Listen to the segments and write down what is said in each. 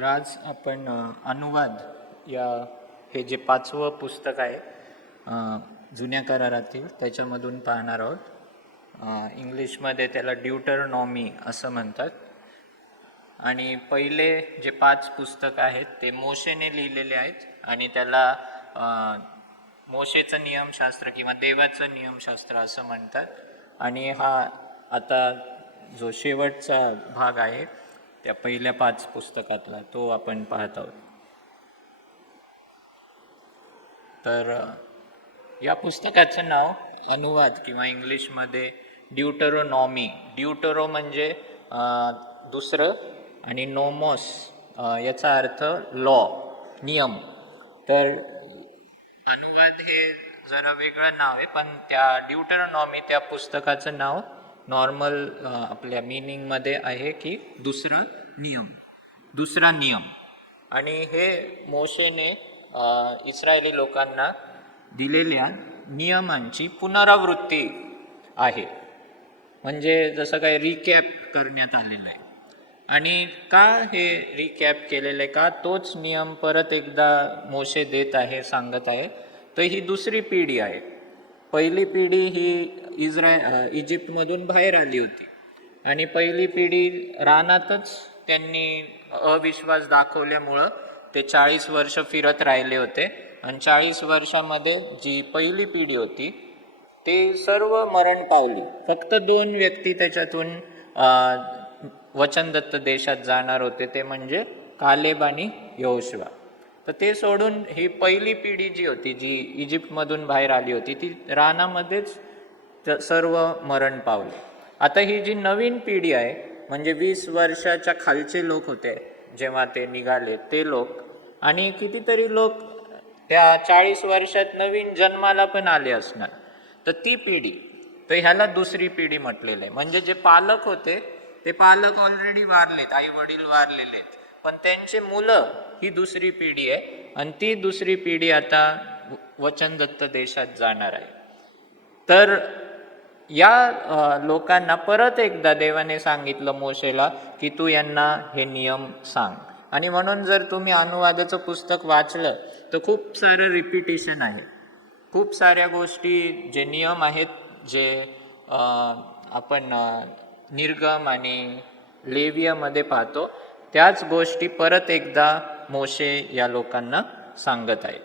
तर आज आपण अनुवाद या हे जे 5वं पुस्तक आहे जुन्या करारातील त्याच्यामधून पाहणार आहोत. इंग्लिशमध्ये त्याला ड्यूटरनॉमी असं म्हणतात. आणि पहिले जे 5 पुस्तक आहेत ते मोशेने लिहिलेले आहेत आणि त्याला मोशेचं नियमशास्त्र किंवा देवाचं नियमशास्त्र असं म्हणतात. आणि हा आता जो शेवटचा भाग आहे त्या पहिल्या 5 पुस्तकातला तो आपण पाहत आहोत. तर या पुस्तकाचं नाव अनुवाद किंवा इंग्लिशमध्ये ड्यूटरोनॉमी. ड्यूटरो म्हणजे दुसरं आणि नोमोस याचा अर्थ लॉ, नियम. तर अनुवाद हे जरा वेगळं नाव आहे, पण त्या ड्यूटरोनॉमी त्या पुस्तकाचं नाव नॉर्मल आपल्या मिनिंगमध्ये आहे की दुसरा नियम. आणि हे मोशेने इस्रायली लोकांना दिलेल्या नियमांची पुनरावृत्ती आहे. म्हणजे जसं काय रिकॅप करण्यात आलेलं आहे. आणि का हे रिकॅप केलेलं आहे, का तोच नियम परत एकदा मोशे देत आहे, सांगत आहे, तर ही दुसरी पिढी आहे. पहिली पिढी ही इजिप्तमधून बाहेर आली होती आणि पहिली पिढी रानातच त्यांनी अविश्वास दाखवल्यामुळं ते 40 वर्ष फिरत राहिले होते. आणि 40 वर्षामध्ये जी पहिली पिढी होती ते सर्व मरण पावली. फक्त 2 व्यक्ती त्याच्यातून वचनदत्त देशात जाणार होते, ते म्हणजे कालेब आणि यहोशुआ. तर ते सोडून ही पहिली पिढी जी होती, जी इजिप्तमधून बाहेर आली होती, ती रानामध्येच सर्व मरण पावले. आता ही जी नवीन पिढी आहे, म्हणजे 20 वर्षाच्या खालचे लोक होते जेव्हा ते निघाले, ते लोक आणि कितीतरी लोक त्या 40 वर्षात नवीन जन्माला पण आले असणार, तर ती पिढी, तर ह्याला दुसरी पिढी म्हटलेलं आहे. म्हणजे जे पालक होते ते पालक ऑलरेडी वारलेत, आई वडील वारलेले आहेत, पण त्यांचे मुलं ही दुसरी पिढी आहे. आणि ती दुसरी पिढी आता वचनदत्त देशात जाणार आहे. तर या लोकांना परत एकदा देवाने सांगितलं मोशेला की तू यांना हे नियम सांग. आणि म्हणून जर तुम्ही अनुवादाचं पुस्तक वाचलं तर खूप सारं रिपिटेशन आहे. खूप साऱ्या गोष्टी, जे नियम आहेत, जे आपण निर्गम आणि लेवियामध्ये पाहतो, त्याच गोष्टी परत एकदा मोशे या लोकांना सांगत आहेत.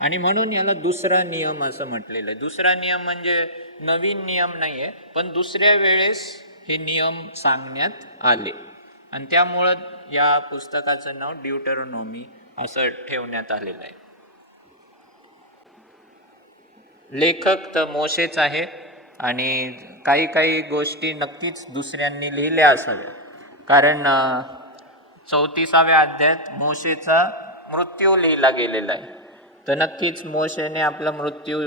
आणि म्हणून याला दुसरा नियम असं म्हटलेलं आहे. दुसरा नियम म्हणजे नवीन नियम नाही आहे, पण दुसऱ्या वेळेस हे नियम सांगण्यात आले. आणि त्यामुळं या पुस्तकाचं नाव ड्यूटरोनॉमी असं ठेवण्यात आलेलं आहे. लेखक तर मोशेच आहे आणि काही काही गोष्टी नक्कीच दुसऱ्यांनी लिहिल्या असाव्या, कारण 34व्या अध्यायात मोशेचा मृत्यू लिहिला गेलेला आहे. तर नक्कीच मोशेने आपला मृत्यू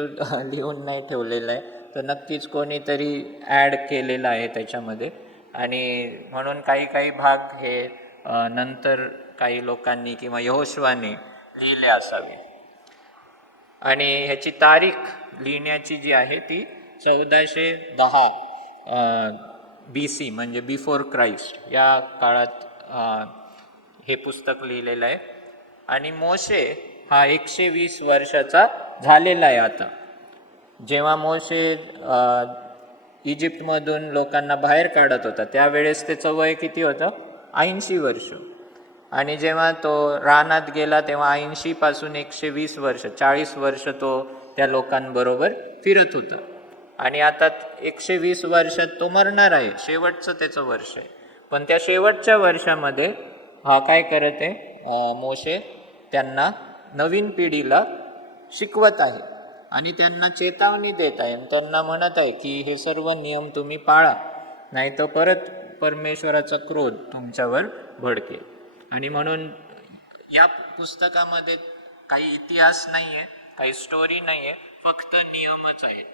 लिहून नाही ठेवलेला आहे, तर नक्कीच कोणीतरी ॲड केलेला आहे त्याच्यामध्ये. आणि म्हणून काही काही भाग हे नंतर काही लोकांनी किंवा यहोशुआने लिहिले असावे. आणि ह्याची तारीख लिहिण्याची जी आहे ती 1410 BC म्हणजे बिफोर क्राइस्ट या काळात हे पुस्तक लिहिलेलं आहे. आणि मोशे हा 120 वर्षाचा झालेला आहे आता. जेव्हा मोशे इजिप्तमधून लोकांना बाहेर काढत होता त्यावेळेस त्याचं वय किती होतं? 80 वर्ष. आणि जेव्हा तो रानात गेला तेव्हा 80 पासून 120 वर्ष, 40 वर्ष तो त्या लोकांबरोबर फिरत होता. आणि आता 120 वर्षात तो मरणार आहे, शेवटचं त्याचं वर्ष आहे. पण त्या शेवटच्या वर्षामध्ये हा काय करत आहे? मोशे त्यांना, नवीन पिढीला शिकवत आहे आणि त्यांना चेतावणी देत आहे. त्यांना म्हणत आहे की हे सर्व नियम तुम्ही पाळा, नाही तर परत परमेश्वराचा क्रोध तुमच्यावर भडकेल. आणि म्हणून या पुस्तकामध्ये काही इतिहास नाही आहे, काही स्टोरी नाही आहे, फक्त नियमच आहेत.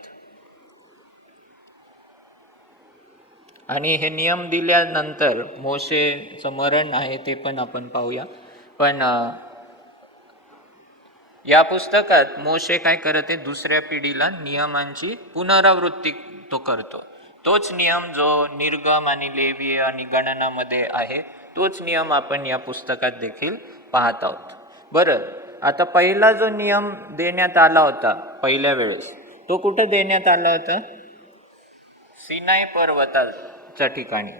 आणि हे नियम दिल्यानंतर मोशेचं मरण आहे ते पण आपण पाहूया. पण या पुस्तकात मोशे काय करत आहे? दुसऱ्या पिढीला नियमांची पुनरावृत्ती तो करतो. तोच नियम जो निर्गम आणि लेवी आणि गणनामध्ये आहे तोच नियम आपण या पुस्तकात देखील पाहत आहोत. बरं, आता पहिला जो नियम देण्यात आला होता पहिल्या वेळेस, तो कुठं देण्यात आला होता? सिनाई पर्वताच्या ठिकाणी.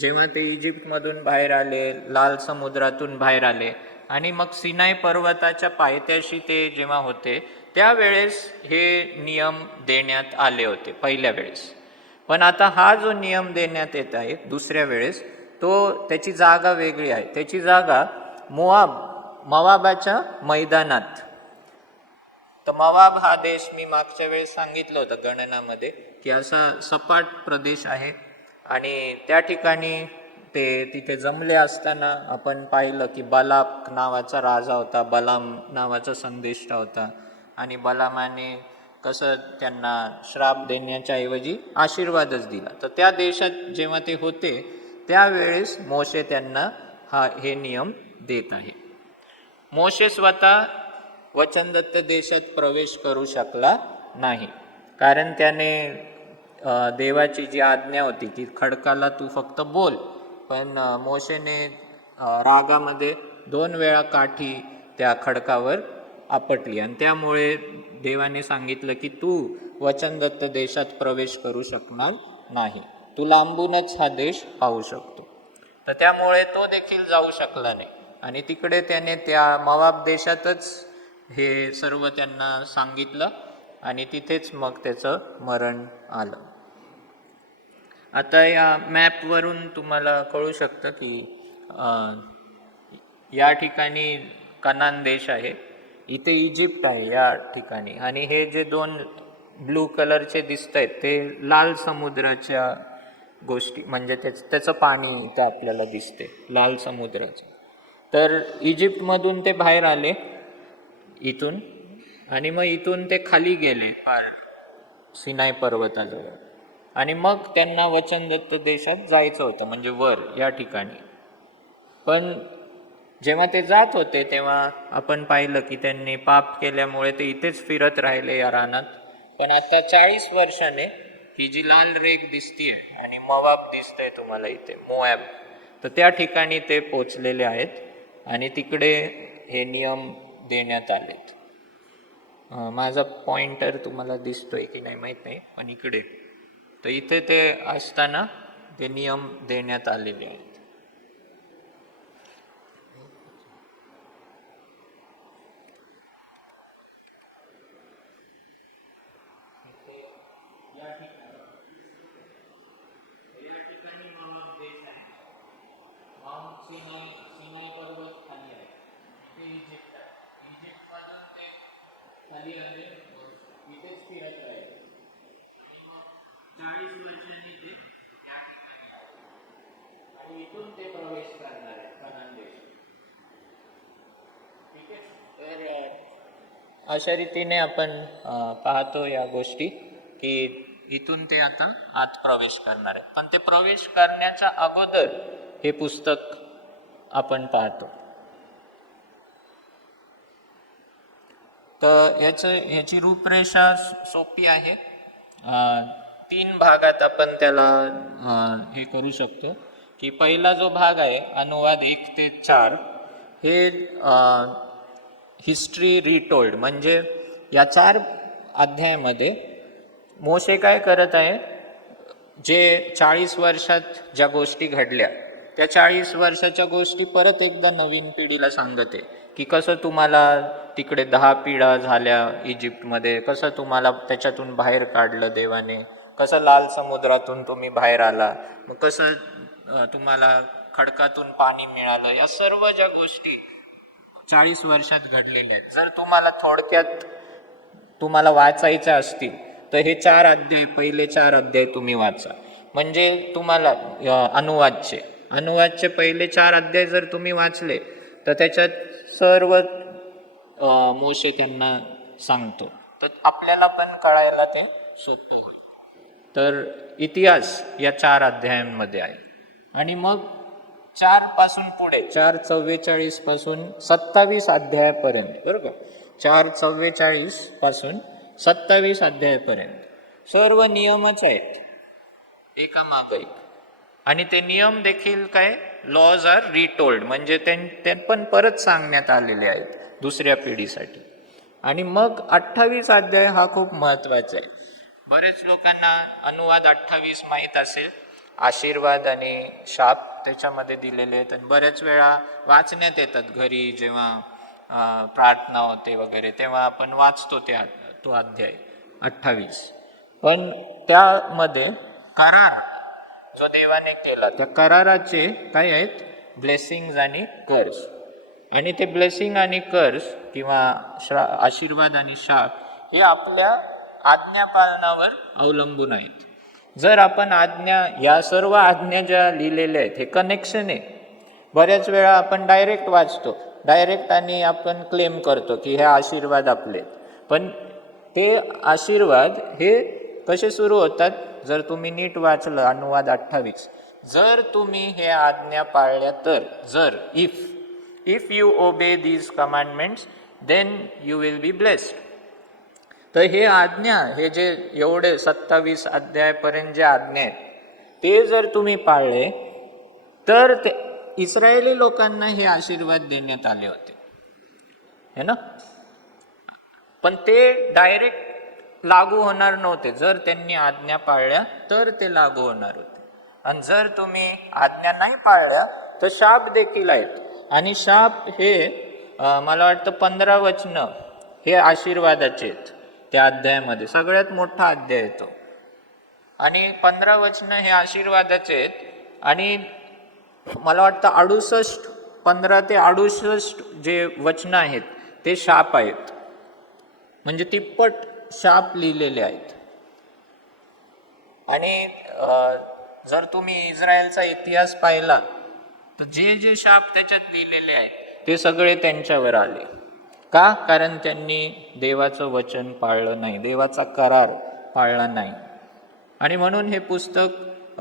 जेव्हा ते इजिप्तमधून बाहेर आले, लाल समुद्रातून बाहेर आले आणि मग सिनाई पर्वताच्या पायथ्याशी ते जेव्हा होते त्यावेळेस हे नियम देण्यात आले होते पहिल्या वेळेस. पण आता हा जो नियम देण्यात येत आहे दुसऱ्या वेळेस, तो त्याची जागा वेगळी आहे. त्याची जागा मवाबाच्या मैदानात. तर मवाब हा देश मी मागच्या वेळेस सांगितलं होतं गणनामध्ये की असा सपाट प्रदेश आहे आणि त्या ठिकाणी ते तिथे जमले असताना आपण पाहिलं की बलाक नावाचा राजा होता, बलाम नावाचा संदेष्टा होता आणि बलामाने कसं त्यांना श्राप देण्याच्या ऐवजी आशीर्वादच दिला. तर त्या देशात जेव्हा ते होते त्यावेळेस मोशे त्यांना हे नियम देत आहे. मोशे स्वतः वचनदत्त देशात प्रवेश करू शकला नाही, कारण त्याने देवाची जी आज्ञा होती की खडकाला तू फक्त बोल, पण मोशेने रागामध्ये 2 वेळा काठी त्या खडकावर आपटली आणि त्यामुळे देवाने सांगितलं की तू वचनदत्त देशात प्रवेश करू शकणार नाही, तू लांबूनच हा देश पाहू शकतो. तर त्यामुळे तो देखील जाऊ शकला नाही आणि तिकडे त्याने त्या मवाब देशातच हे सर्व त्यांना सांगितलं आणि तिथेच मग त्याचं मरण आलं. आता या मॅपवरून तुम्हाला कळू शकतं की या ठिकाणी कनान देश आहे, इथे इजिप्त आहे या ठिकाणी, आणि हे जे 2 ब्लू कलरचे दिसत आहेत ते लाल समुद्राच्या गोष्टी, म्हणजे त्याचं पाणी इथे आपल्याला दिसते लाल समुद्राचं. तर इजिप्तमधून ते बाहेर आले इथून आणि मग इथून ते खाली गेले पार सिनाई पर्वताजवळ आणि मग त्यांना वचनदत्त देशात जायचं होतं, म्हणजे वर या ठिकाणी. पण जेव्हा ते जात होते तेव्हा आपण पाहिलं की त्यांनी पाप केल्यामुळे ते इथेच फिरत राहिले या रानात. पण आता 40 वर्षाने ही जी लाल रेख दिसतीये आणि मोवाब दिसतंय तुम्हाला इथे, मोआब, तर त्या ठिकाणी ते पोचलेले आहेत आणि तिकडे हे नियम देण्यात आलेत. माझा पॉइंटर तुम्हाला दिसतोय की नाही माहीत नाही, पण इकडे, तर इथे ते असताना ते नियम देण्यात आलेले आहेत. सिनाई पर्वत खाली आहे, इथे इजिप्त आहे, इजिप्तमधून ते खाली आले, इथेच फिरत राहिले आणि मग 40 वर्षांनी ते या ठिकाणी आले आणि इथून ते प्रवेश करणार आहेत कनान देश. ठीक आहे. तर अशा रीतीने आपण पाहतो या गोष्टी की इथून ते आता आत प्रवेश करणार आहेत. पण ते प्रवेश करण्याच्या अगोदर हे पुस्तक आपण पाहतो. तर याची रूपरेषा सोपी आहे. 3 भागात आपण त्याला हे करू शकतो की पहिला जो भाग आहे अनुवाद 1 ते 4, हे हिस्ट्री रिटोल्ड, म्हणजे या 4 अध्यायामध्ये मोशे काय करत आहे, जे 40 वर्षात ज्या गोष्टी घडल्या त्या 40 वर्षाच्या गोष्टी परत एकदा नवीन पिढीला सांगते की कसं तुम्हाला तिकडे 10 पिढ्या झाल्या इजिप्तमध्ये, कसं तुम्हाला त्याच्यातून बाहेर काढलं देवाने, कसं लाल समुद्रातून तुम्ही बाहेर आला, मग कसं तुम्हाला खडकातून पाणी मिळालं, या सर्व ज्या गोष्टी 40 वर्षात घडलेल्या आहेत. जर तुम्हाला थोडक्यात तुम्हाला वाचायच्या असतील तर हे 4 अध्याय, पहिले 4 अध्याय तुम्ही वाचा. म्हणजे तुम्हाला अनुवादचे पहिले 4 अध्याय जर तुम्ही वाचले तर त्याच्यात सर्व मोशे त्यांना सांगतो, तर आपल्याला पण कळायला ते सोपं होईल. तर इतिहास या 4 अध्यायांमध्ये आहे आणि मग 4 पासून पुढे 4:44 पासून 27 अध्यायापर्यंत, बरोबर, 4:44 पासून 27 अध्यायापर्यंत सर्व नियमच आहेत एका मागे एक, आणि ते नियम देखील काय लॉज आर रिटोल्ड, म्हणजे ते पण परत सांगण्यात आलेले आहेत दुसऱ्या पिढीसाठी. आणि मग 28 अध्याय हा खूप महत्वाचा आहे. बरेच लोकांना अनुवाद 28 माहीत असेल, आशीर्वाद आणि शाप त्याच्यामध्ये दिलेले आहेत. आणि बऱ्याच वेळा वाचण्यात येतात घरी, जेव्हा प्रार्थना होते वगैरे, तेव्हा आपण वाचतो तो अध्याय 28. पण त्यामध्ये करार जो देवाने केला, त्या कराराचे काय आहेत, ब्लेसिंग्ज आणि कर्स. आणि ते ब्लेसिंग आणि कर्स किंवा आशीर्वाद आणि शाप हे आपल्या आज्ञा पालनावर अवलंबून आहेत. जर आपण या सर्व आज्ञा ज्या लिहिलेल्या आहेत, हे कनेक्शन आहे. बऱ्याच वेळा आपण डायरेक्ट वाचतो डायरेक्ट आणि आपण क्लेम करतो की हे आशीर्वाद आपले. पण ते आशीर्वाद हे कसे सुरू होतात, जर तुम्ही नीट वाचलं अनुवाद 28, जर तुम्ही हे आज्ञा पाळल्या तर, जर if you obey these commandments then you will be blessed. तर हे आज्ञा, हे जे एवढे 27 अध्यायापर्यंत जे आज्ञा आहेत, ते जर तुम्ही पाळले तर ते इस्रायली लोकांना हे आशीर्वाद देण्यात आले होते, है ना. पण ते डायरेक्ट लागू होणार नव्हते. जर त्यांनी आज्ञा पाळल्या तर ते लागू होणार होते. आणि जर तुम्ही आज्ञा नाही पाळल्या तर शाप देखील आहेत. आणि शाप हे मला वाटतं 15 वचनं हे आशीर्वादाचे आहेत त्या अध्यायामध्ये. सगळ्यात मोठा अध्याय येतो आणि 15 वचनं हे आशीर्वादाचे आहेत. आणि मला वाटतं 15 ते 68 जे वचनं आहेत ते शाप आहेत. म्हणजे तिप्पट शाप लिहिलेले आहेत. आणि जर तुम्ही इस्रायलचा इतिहास पाहिला तर जे जे शाप त्याच्यात लिहिलेले आहेत ते सगळे त्यांच्यावर आले. का? कारण त्यांनी देवाचं वचन पाळलं नाही, देवाचा करार पाळला नाही. आणि म्हणून हे पुस्तक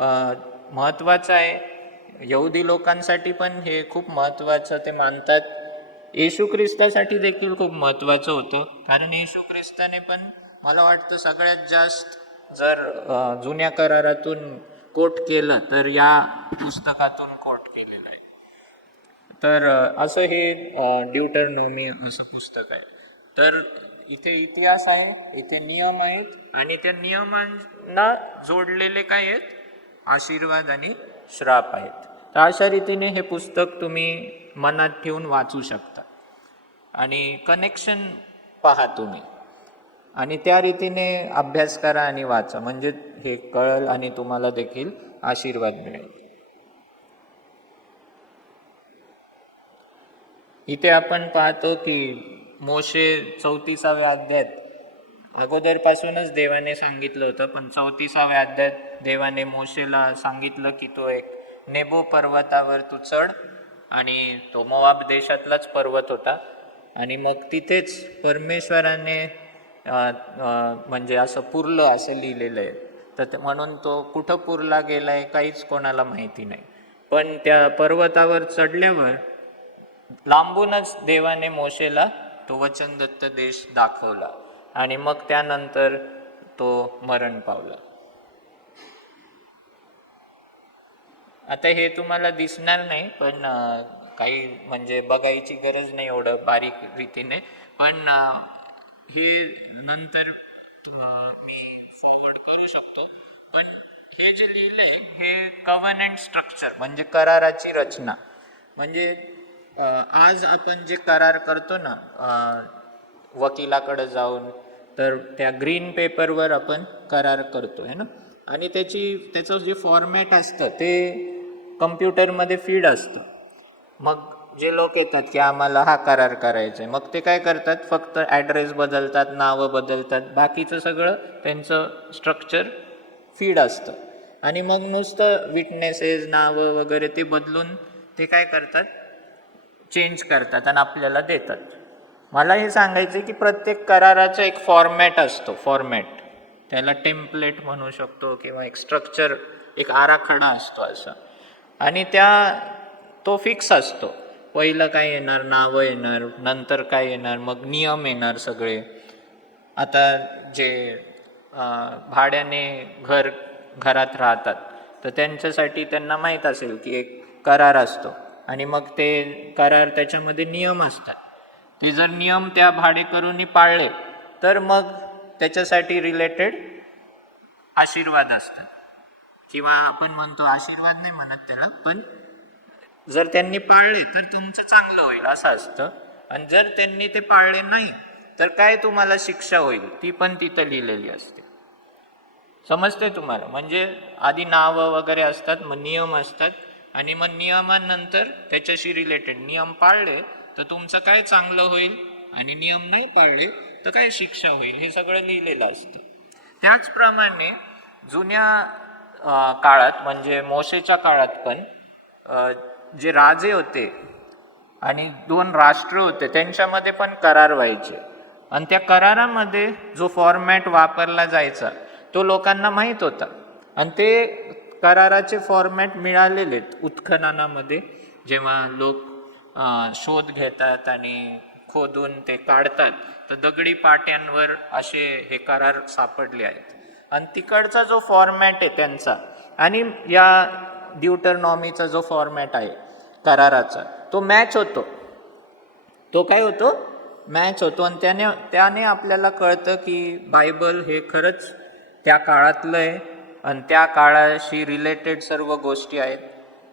महत्त्वाचं आहे. यहुदी लोकांसाठी पण हे खूप महत्त्वाचं ते मानतात. येशू ख्रिस्तासाठी देखील खूप महत्त्वाचं होतं, कारण येशू ख्रिस्ताने पण मला वाटतं सगळ्यात जास्त जर जुन्या करारातून कोट केलं तर या पुस्तकातून कोट केलेलं आहे. तर असं हे ड्यूटरनोमी असं पुस्तक आहे. तर इथे इतिहास आहे, इथे नियम आहेत आणि त्या नियमांना जोडलेले काय आहेत, आशीर्वाद आणि श्राप आहेत. तर अशा रीतीने हे पुस्तक तुम्ही मनात ठेवून वाचू शकता आणि कनेक्शन पहा तुम्ही आणि त्या रीतीने अभ्यास करा आणि वाचा, म्हणजे हे कळेल आणि तुम्हाला देखील आशीर्वाद मिळेल. इथे आपण पाहतो की मोशे 34व्या अध्यायात अगोदरपासूनच देवाने सांगितलं होतं, पण 34व्या अध्यायात देवाने मोशेला सांगितलं की तो एक नेबो पर्वतावर तू चढ, आणि तो मोआब देशातलाच पर्वत होता. आणि मग तिथेच परमेश्वराने म्हणजे असं पुरलं असं लिहिलेलं आहे. तर म्हणून तो कुठं पुरला गेलाय काहीच कोणाला माहिती नाही. पण त्या पर्वतावर चढल्यावर लांबूनच देवाने मोशेला तो वचनदत्त देश दाखवला आणि मग त्यानंतर तो मरण पावला. आता हे तुम्हाला दिसणार नाही, पण काही म्हणजे बघायची गरज नाही एवढं बारीक रीतीने, पण हे नंतर मी फॉरवर्ड करू शकतो. पण हे जे लिहिलंय हे कव्हनंट स्ट्रक्चर म्हणजे कराराची रचना. म्हणजे आज आपण जे करार करतो ना वकिलाकडे जाऊन, तर त्या ग्रीन पेपरवर आपण करार करतो है ना, आणि त्याचं जे फॉर्मॅट असतं ते कम्प्युटरमध्ये फीड असतं. मग जे लोक येतात की आम्हाला हा करार करायचा आहे, मग ते काय करतात, फक्त ॲड्रेस बदलतात, नावं बदलतात, बाकीचं सगळं त्यांचं स्ट्रक्चर फीड असतं. आणि मग नुसतं विटनेसेस नावं वगैरे ते बदलून ते काय करतात, चेंज करतात आणि आपल्याला देतात. मला हे सांगायचं की प्रत्येक कराराचा एक फॉर्मॅट असतो, फॉर्मॅट त्याला टेम्पलेट म्हणू शकतो किंवा एक स्ट्रक्चर, एक आराखडा असतो असा. आणि तो फिक्स असतो. पहिलं काय येणार, नावं येणार, नंतर काय येणार, मग नियम येणार सगळे. आता जे भाड्याने घरात राहतात तर त्यांच्यासाठी त्यांना माहीत असेल की एक करार असतो आणि मग ते करार त्याच्यामध्ये नियम असतात. ते जर नियम त्या भाडेकरूंनी पाळले तर मग त्याच्यासाठी रिलेटेड आशीर्वाद असतात, किंवा आपण म्हणतो आशीर्वाद नाही म्हणत त्याला, पण जर त्यांनी पाळले तर तुमचं चांगलं होईल असं असतं. आणि जर त्यांनी ते पाळले नाही तर काय तुम्हाला शिक्षा होईल ती पण तिथं लिहिलेली असते. समजते तुम्हाला? म्हणजे आधी नावं वगैरे असतात, मग नियम असतात, आणि मग नियमानंतर त्याच्याशी रिलेटेड नियम पाळले तर तुमचं काय चांगलं होईल आणि नियम नाही पाळले तर काय शिक्षा होईल हे सगळं लिहिलेलं असतं. त्याचप्रमाणे जुन्या काळात म्हणजे मोशेच्या काळात पण जे राजे होते आणि 2 राष्ट्र होते त्यांच्यामध्ये पण करार व्हायचे, आणि त्या करारामध्ये जो फॉर्मॅट वापरला जायचा तो लोकांना माहीत होता, आणि ते कराराचे फॉर्मॅट मिळालेले उत्खननामध्ये. जेव्हा लोक शोध घेतात आणि खोदून ते काढतात तर दगडी पाट्यांवर असे हे करार सापडले आहेत, आणि तिकडचा जो फॉर्मॅट आहे त्यांचा आणि या ड्यूटरनॉमीचा जो फॉर्मॅट आहे कराराचा तो मॅच होतो. तो काय होतो? मॅच होतो, आणि त्याने आपल्याला कळतं की बायबल हे खरंच त्या काळातलं आहे आणि त्या काळाशी रिलेटेड सर्व गोष्टी आहेत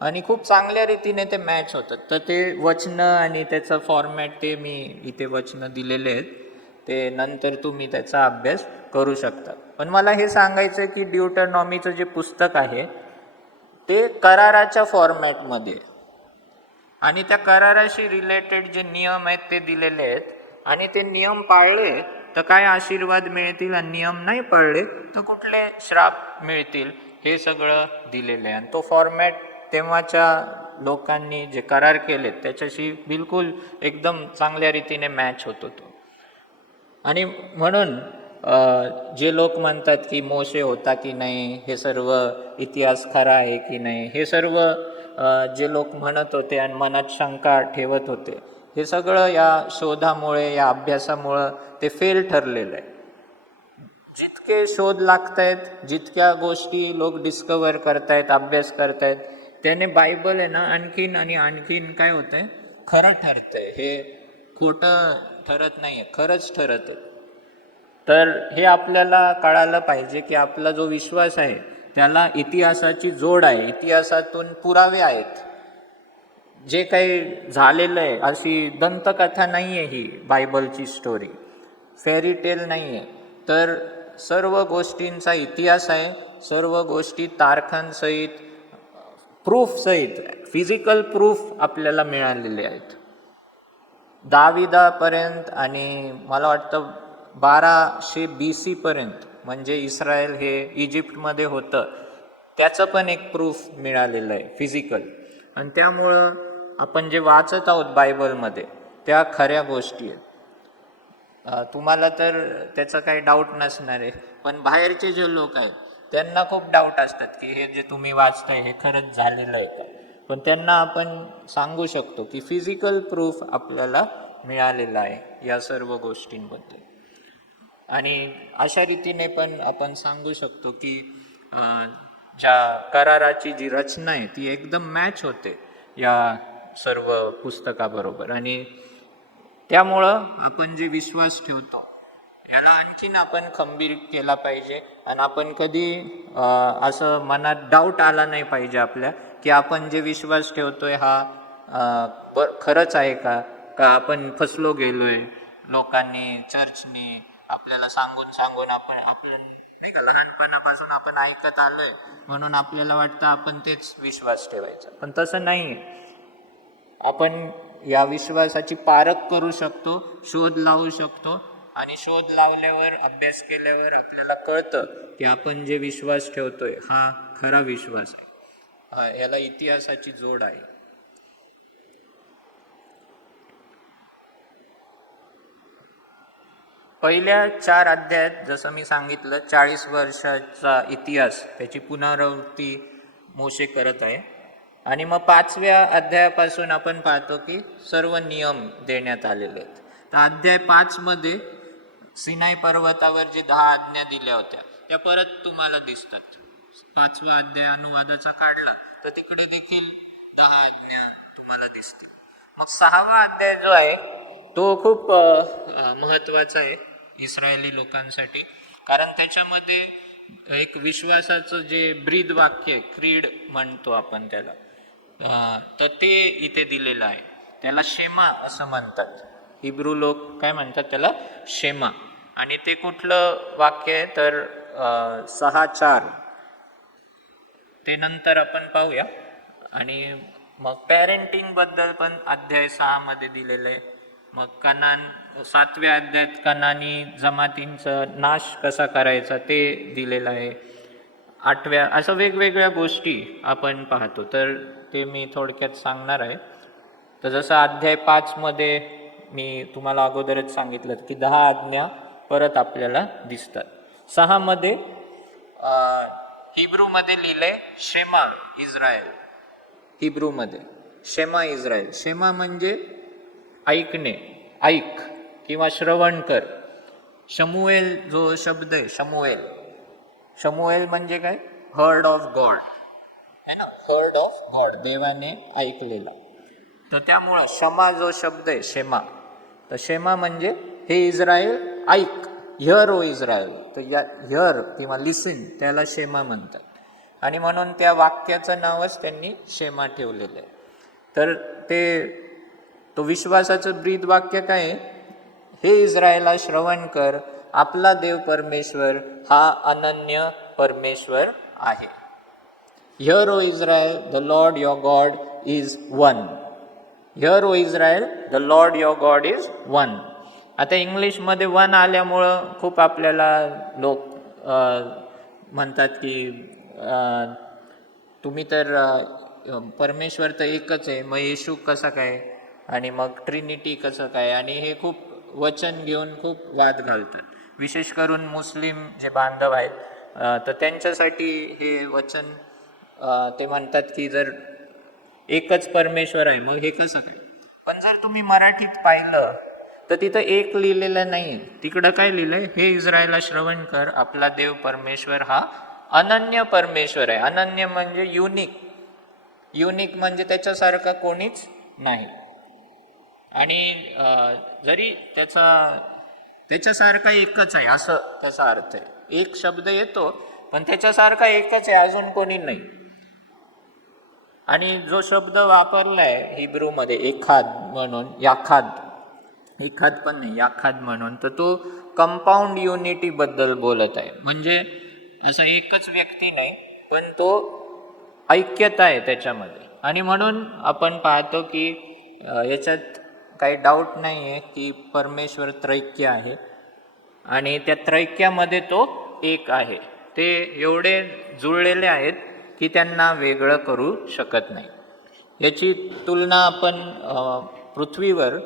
आणि खूप चांगल्या रीतीने ते मॅच होतात. तर ते वचनं आणि त्याचं फॉर्मॅट ते मी इथे वचनं दिलेले आहेत, ते नंतर तुम्ही त्याचा अभ्यास करू शकता. पण मला हे सांगायचं की ड्यूटरनॉमीचं जे पुस्तक आहे ते कराराच्या फॉर्मॅटमध्ये, आणि त्या कराराशी रिलेटेड जे नियम आहेत ते दिलेले आहेत, आणि ते नियम पाळले तर काय आशीर्वाद मिळतील आणि नियम नाही पाळले तर कुठले श्राप मिळतील हे सगळं दिलेलं आहे. आणि तो फॉर्मॅट तेव्हाच्या लोकांनी जे करार केलेत त्याच्याशी बिलकुल एकदम चांगल्या रीतीने मॅच होतो तो. आणि म्हणून जे लोक म्हणतात की मोशे होता की नाही, हे सर्व इतिहास खरा आहे की नाही, हे सर्व जे लोक म्हणत होते आणि मनात शंका ठेवत होते, हे सगळं या शोधामुळे, या अभ्यासामुळं ते फेल ठरलेलं आहे. जितके शोध लागतायत, जितक्या गोष्टी लोक डिस्कवर करतायत, अभ्यास करतायत, त्याने बायबल आहे ना आणखीन आणि आणखीन काय होतंय, खरं ठरतंय. हे खोटं ठरत नाहीये, खरंच ठरत आहे. तर हे आपल्याला कळालं पाहिजे की आपला जो विश्वास आहे त्याला इतिहासाची जोड आहे, इतिहासातून पुरावे आहेत. जे काही झालेलं आहे अशी दंतकथा नाही आहे ही बायबलची स्टोरी, फेरी टेल नाही आहे. तर सर्व गोष्टींचा इतिहास आहे, सर्व गोष्टी तारखांसहित, प्रूफसहित, फिजिकल प्रूफ आपल्याला मिळालेले आहेत. दाविदापर्यंत आणि मला वाटतं 1200 BC पर्यंत, म्हणजे इस्रायल हे इजिप्तमध्ये होतं, त्याचं पण एक प्रूफ मिळालेलं आहे फिजिकल. आणि त्यामुळं आपण जे वाचत आहोत बायबलमध्ये त्या खऱ्या गोष्टी आहेत. तुम्हाला तर त्याचा काही डाऊट नसणार आहे, पण बाहेरचे जे लोक आहेत त्यांना खूप डाऊट असतात की हे जे तुम्ही वाचताय हे खरंच झालेलं आहे का. पण त्यांना आपण सांगू शकतो की फिजिकल प्रूफ आपल्याला मिळालेला आहे या सर्व गोष्टींबद्दल. आणि अशा रीतीने पण आपण सांगू शकतो की ज्या कराराची जी रचना आहे ती एकदम मॅच होते या सर्व पुस्तकाबरोबर. आणि त्यामुळं आपण जे विश्वास ठेवतो याला आणखीन आपण खंबीर केला पाहिजे, आणि आपण कधी असं मनात डाऊट आला नाही पाहिजे आपल्या की आपण जे विश्वास ठेवतोय हा खरंच आहे का, का आपण फसलो गेलोय, लोकांनी चर्चनी आपल्याला सांगून आपण नाही का लहानपणापासून आपण ऐकत आलोय म्हणून आपल्याला वाटतं आपण तेच विश्वास ठेवायचा. पण तसं नाही. आपण या विश्वासाची पारख करू शकतो, शोध लावू शकतो, आणि शोध लावल्यावर, अभ्यास केल्यावर आपल्याला कळतं की आपण जे विश्वास ठेवतोय हा खरा विश्वास आहे, याला इतिहासाची जोड आहे. पहिल्या 4 अध्यायात जसं मी सांगितलं 40 वर्षाचा इतिहास, त्याची पुनरावृत्ती मोशे करत आहे. आणि मग 5व्या अध्यायापासून आपण पाहतो की सर्व नियम देण्यात आलेले आहेत. तर अध्याय 5 मध्ये सिनाई पर्वतावर जे 10 आज्ञा दिल्या होत्या त्या परत तुम्हाला दिसतात. 5वा अध्याय अनुवादाचा काढला तर तिकडे देखील 10 आज्ञा तुम्हाला दिसतील. मग 6वा अध्याय जो आहे तो खूप महत्वाचा आहे इस्रायली लोकांसाठी, कारण त्याच्यामध्ये एक विश्वासाचं जे ब्रीद वाक्य क्रीड म्हणतो आपण त्याला, तर ते इथे दिलेलं आहे. त्याला शेमा असं म्हणतात. हिब्रू लोक काय म्हणतात त्याला? शेमा. आणि ते कुठलं वाक्य आहे तर 6:4 ते नंतर आपण पाहूया. आणि मग पॅरेंटिंग बद्दल पण अध्याय 6 मध्ये दिलेलं आहे. मग कनान 7व्या अध्यायात कनानी जमातींचा नाश कसा करायचा ते दिलेलं आहे. 8व्या असं वेगवेगळ्या गोष्टी आपण पाहतो, तर ते मी थोडक्यात सांगणार आहे. तर जसं अध्याय 5 मध्ये मी तुम्हाला अगोदरच सांगितलं की 10 आज्ञा परत आपल्याला दिसतात. 6 मध्ये हिब्रूमध्ये लिहिलंय शेमा इस्रायल. हिब्रूमध्ये शेमा इस्रायल. शेमा म्हणजे ऐकणे, ऐक किंवा श्रवण कर. शमुएल जो शब्द आहे, शमुएल, शमुएल म्हणजे काय? हर्ड ऑफ गॉड है ना, हर्ड ऑफ गॉड, देवाने ऐकलेला. तर त्यामुळं शमा जो शब्द आहे शेमा, तर शेमा म्हणजे हे इस्रायल ऐक, हिअर ओ इस्रायल. तर या हिअर किंवा लिसन त्याला शेमा म्हणतात. आणि म्हणून त्या वाक्याचं नावच त्यांनी शेमा ठेवलेलं आहे. तर तो विश्वासाचं ब्रीद वाक्य काय आहे? हे इस्रायला श्रवण कर, आपला देव परमेश्वर हा अनन्य परमेश्वर आहे. Hear O Israel, the lord your god is one. Hear O Israel, the lord your god is one. आता इंग्लिशमध्ये वन आल्यामुळं खूप आपल्याला लोक म्हणतात की तुम्ही तर परमेश्वर तर एकच आहे, मग येशू कसा काय, आणि मग ट्रिनिटी कसं काय, आणि हे खूप वचन घेऊन खूप वाद घालतात. विशेष करून मुस्लिम जे बांधव आहेत तर त्यांच्यासाठी हे वचन ते म्हणतात की जर एकच परमेश्वर आहे मग हे कसं काय. पण जर तुम्ही मराठीत पाहिलं तर तिथं एक लिहिलेलं नाही. तिकडं काय लिहिलंय? हे इस्रायला श्रवण कर, आपला देव परमेश्वर हा अनन्य परमेश्वर आहे. अनन्य म्हणजे युनिक. युनिक म्हणजे त्याच्यासारखा कोणीच नाही. आणि जरी त्याच्यासारखा एकच आहे असं त्याचा अर्थ आहे. एक शब्द येतो पण त्याच्यासारखा एकच आहे, अजून कोणी नाही. आणि जो शब्द वापरलाय हिब्रूमध्ये एखाद म्हणून, याखाद, एखाद पण नाही याखाद म्हणून, तर तो कंपाऊंड युनिटी बद्दल बोलत आहे. म्हणजे असं एकच व्यक्ती नाही पण तो ऐक्यता आहे त्याच्यामध्ये. आणि म्हणून आपण पाहतो की याच्यात काही डाऊट नाही आहे की परमेश्वर त्रैक्य आहे आणि त्या त्रैक्यामध्ये तो एक आहे. ते एवढे जुळलेले आहेत की त्यांना वेगळं करू शकत नाही. याची तुलना आपण पृथ्वीवर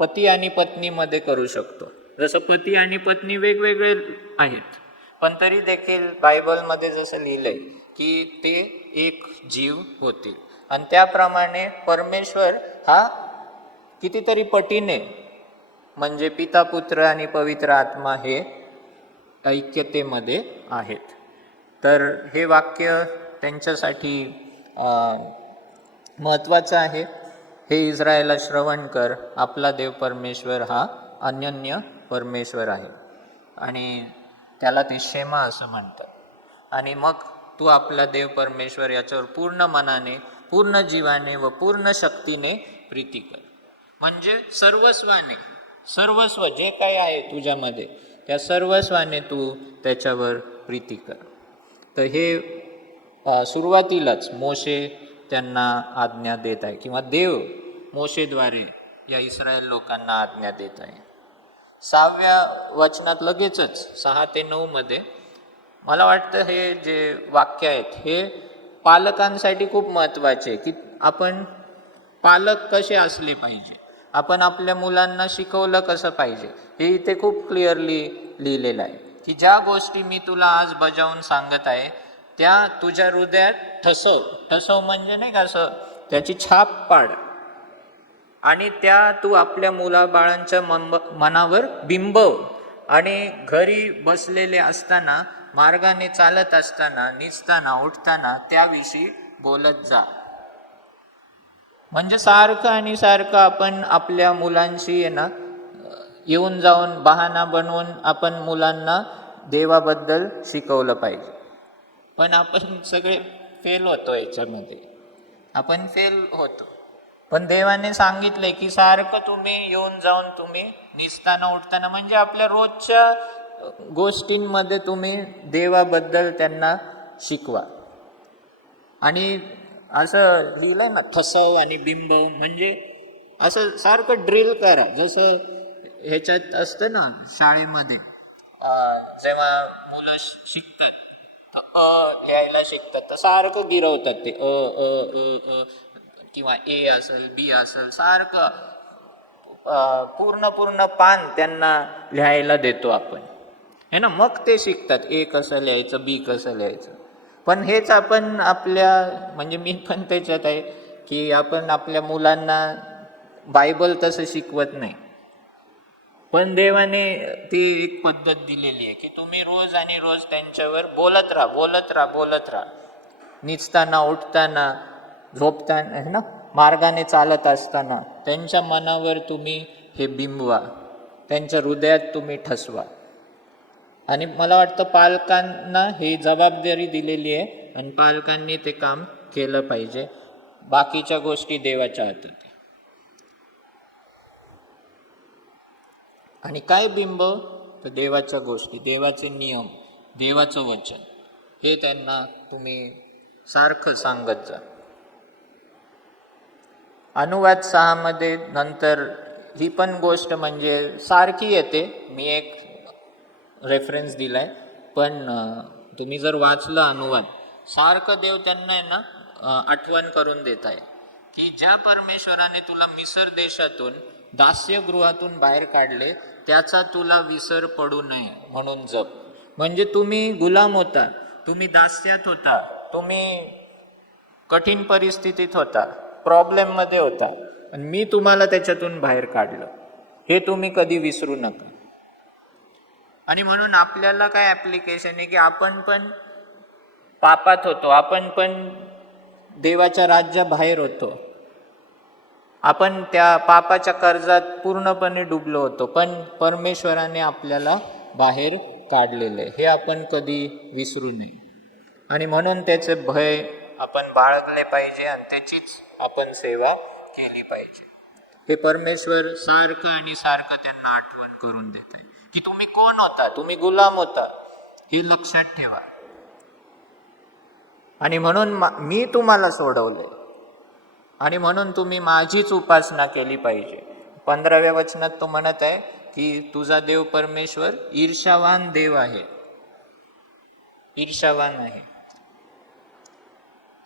पती आणि पत्नीमध्ये करू शकतो. जसं पती आणि पत्नी वेगवेगळे आहेत पण तरी देखील बायबलमध्ये जसं लिहिलंय की ते एक जीव होतील. आणि त्याप्रमाणे परमेश्वर हा कितीतरी पटीने म्हणजे पिता, पुत्र आणि पवित्र आत्मा हे ऐक्यतेमध्ये आहेत. तर हे वाक्य त्यांच्यासाठी महत्त्वाचं आहे. हे इस्रायला श्रवण कर, आपला देव परमेश्वर हा अनन्य परमेश्वर आहे. आणि त्याला ते शेमा असं म्हणतात. आणि मग तू आपला देव परमेश्वर याच्यावर पूर्ण मनाने, पूर्ण जीवाने व पूर्ण शक्तीने प्रीती कर. म्हणजे सर्वस्वाने, सर्वस्व जे काही आहे तुझ्यामध्ये त्या सर्वस्वाने तू त्याच्यावर प्रीती कर. तर हे सुरुवातीलाच मोशे त्यांना आज्ञा देत आहे किंवा देव मोशेद्वारे या इस्रायल लोकांना आज्ञा देत आहे. 6व्या वचनात लगेचच 6 ते 9 मध्ये मला वाटतं हे जे वाक्य आहेत हे पालकांसाठी खूप महत्त्वाचे, की आपण पालक कसे असले पाहिजे, आपण आपल्या मुलांना शिकवलं कसं पाहिजे, हे इथे खूप क्लिअरली लिहिलेलं आहे. की ज्या गोष्टी मी तुला आज बजावून सांगत आहे त्या तुझ्या हृदयात ठसव. ठसव म्हणजे नाही का असं त्याची छाप पाड. आणि त्या तू आपल्या मुलाबाळांच्या मनावर बिंबव. आणि घरी बसलेले असताना, मार्गाने चालत असताना, निजताना, उठताना त्याविषयी बोलत जा. म्हणजे सारखं आणि सारखं आपण आपल्या मुलांशी आहे ना येऊन जाऊन बहाणा बनवून आपण मुलांना देवाबद्दल शिकवलं पाहिजे. पण आपण सगळे फेल होतो याच्यामध्ये, आपण फेल होतो. पण देवाने सांगितलंय की सारखं तुम्ही येऊन जाऊन तुम्ही निसताना उठताना म्हणजे आपल्या रोजच्या गोष्टींमध्ये तुम्ही देवाबद्दल त्यांना शिकवा. आणि असं लिहिलंय ना ठसव आणि बिंबव, म्हणजे असं सारखं ड्रिल करा. जसं ह्याच्यात असतं ना शाळेमध्ये जेव्हा मुलं शिकतात तर लिहायला शिकतात तर सारखं गिरवतात ते किंवा ए असेल बी असेल सारखं पूर्ण पूर्ण पान त्यांना लिहायला देतो आपण है ना, मग ते शिकतात ए कसं लिहायचं बी कसं लिहायचं. पण हेच आपण आपल्या म्हणजे मी पण त्याच्यात आहे की आपण आपल्या मुलांना बायबल तसं शिकवत नाही. पण देवाने ती एक पद्धत दिलेली आहे की तुम्ही रोज आणि रोज त्यांच्यावर बोलत राहा बोलत राहा बोलत राहा, निचताना उठताना झोपताना है ना, मार्गाने चालत असताना त्यांच्या मनावर तुम्ही हे बिंबवा, त्यांच्या हृदयात तुम्ही ठसवा. आणि मला वाटतं पालकांना ही जबाबदारी दिलेली आहे आणि पालकांनी ते काम केलं पाहिजे. बाकीच्या गोष्टी देवाच्या हातात आहे. आणि काय बिंब तर देवाच्या गोष्टी, देवाचे नियम, देवाचं वचन, हे त्यांना तुम्ही सारखं सांगत जा. अनुवाद 6 मध्ये नंतर ही पण गोष्ट म्हणजे सारखी येते, मी एक रेफरन्स दिलाय, पण तुम्ही जर वाचलं अनुवाद सारखं देव त्यांना आहे ना आठवण करून देत आहे की ज्या परमेश्वराने तुला मिसर देशातून दास्यगृहातून बाहेर काढले त्याचा तुला विसर पडू नये म्हणून जप. म्हणजे तुम्ही गुलाम होता, तुम्ही दास्यात होता, तुम्ही कठीण परिस्थितीत होता, प्रॉब्लेम मध्ये होता, आणि मी तुम्हाला त्याच्यातून बाहेर काढलं, हे तुम्ही कधी विसरू नका. आणि म्हणून आपल्याला काय ॲप्लिकेशन आहे की आपण पण पापात होतो, आपण पण देवाच्या राज्याबाहेर होतो, आपण त्या पापाच्या कर्जात पूर्णपणे डुबलो होतो, पण परमेश्वराने आपल्याला बाहेर काढलेलं आहे, हे आपण कधी विसरू नये. आणि म्हणून त्याचे भय आपण बाळगले पाहिजे आणि त्याचीच आपण सेवा केली पाहिजे. हे परमेश्वर सारखं आणि सारखं त्यांना आठवण करून देत आहे की तुम्ही कोण होता, तुम्ही गुलाम होता, हे लक्षात ठेवा. आणि म्हणून मी तुम्हाला सोडवलंय आणि म्हणून तुम्ही माझीच उपासना केली पाहिजे. 15व्या वचनात तो म्हणत आहे की तुझा देव परमेश्वर ईर्ष्यावान देव आहे, ईर्ष्यावान आहे.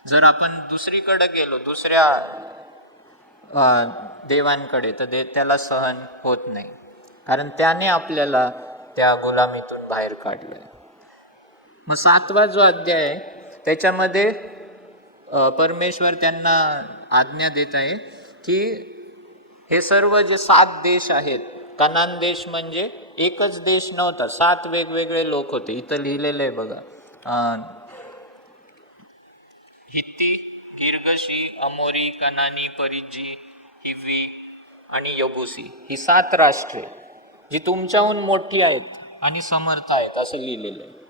जर आपण दुसरीकडे गेलो, दुसऱ्या देवांकडे, तर त्याला सहन होत नाही, कारण त्याने आपल्याला त्या गुलामीतून बाहेर काढलंय. मग 7वा जो अध्याय आहे त्याच्यामध्ये परमेश्वर त्यांना आज्ञा देत आहे की हे सर्व जे 7 देश आहेत, कनान देश म्हणजे एकच देश नव्हता, 7 वेगवेगळे लोक होते. इथं लिहिलेलं आहे बघा, हित्ती, गिर्गशी, अमोरी, कनानी, परिजी, हिव्वी आणि यबुसी, ही 7 राष्ट्रे जी तुमच्याहून मोठी आहेत आणि समर्थ आहेत असं लिहिलेलं आहे.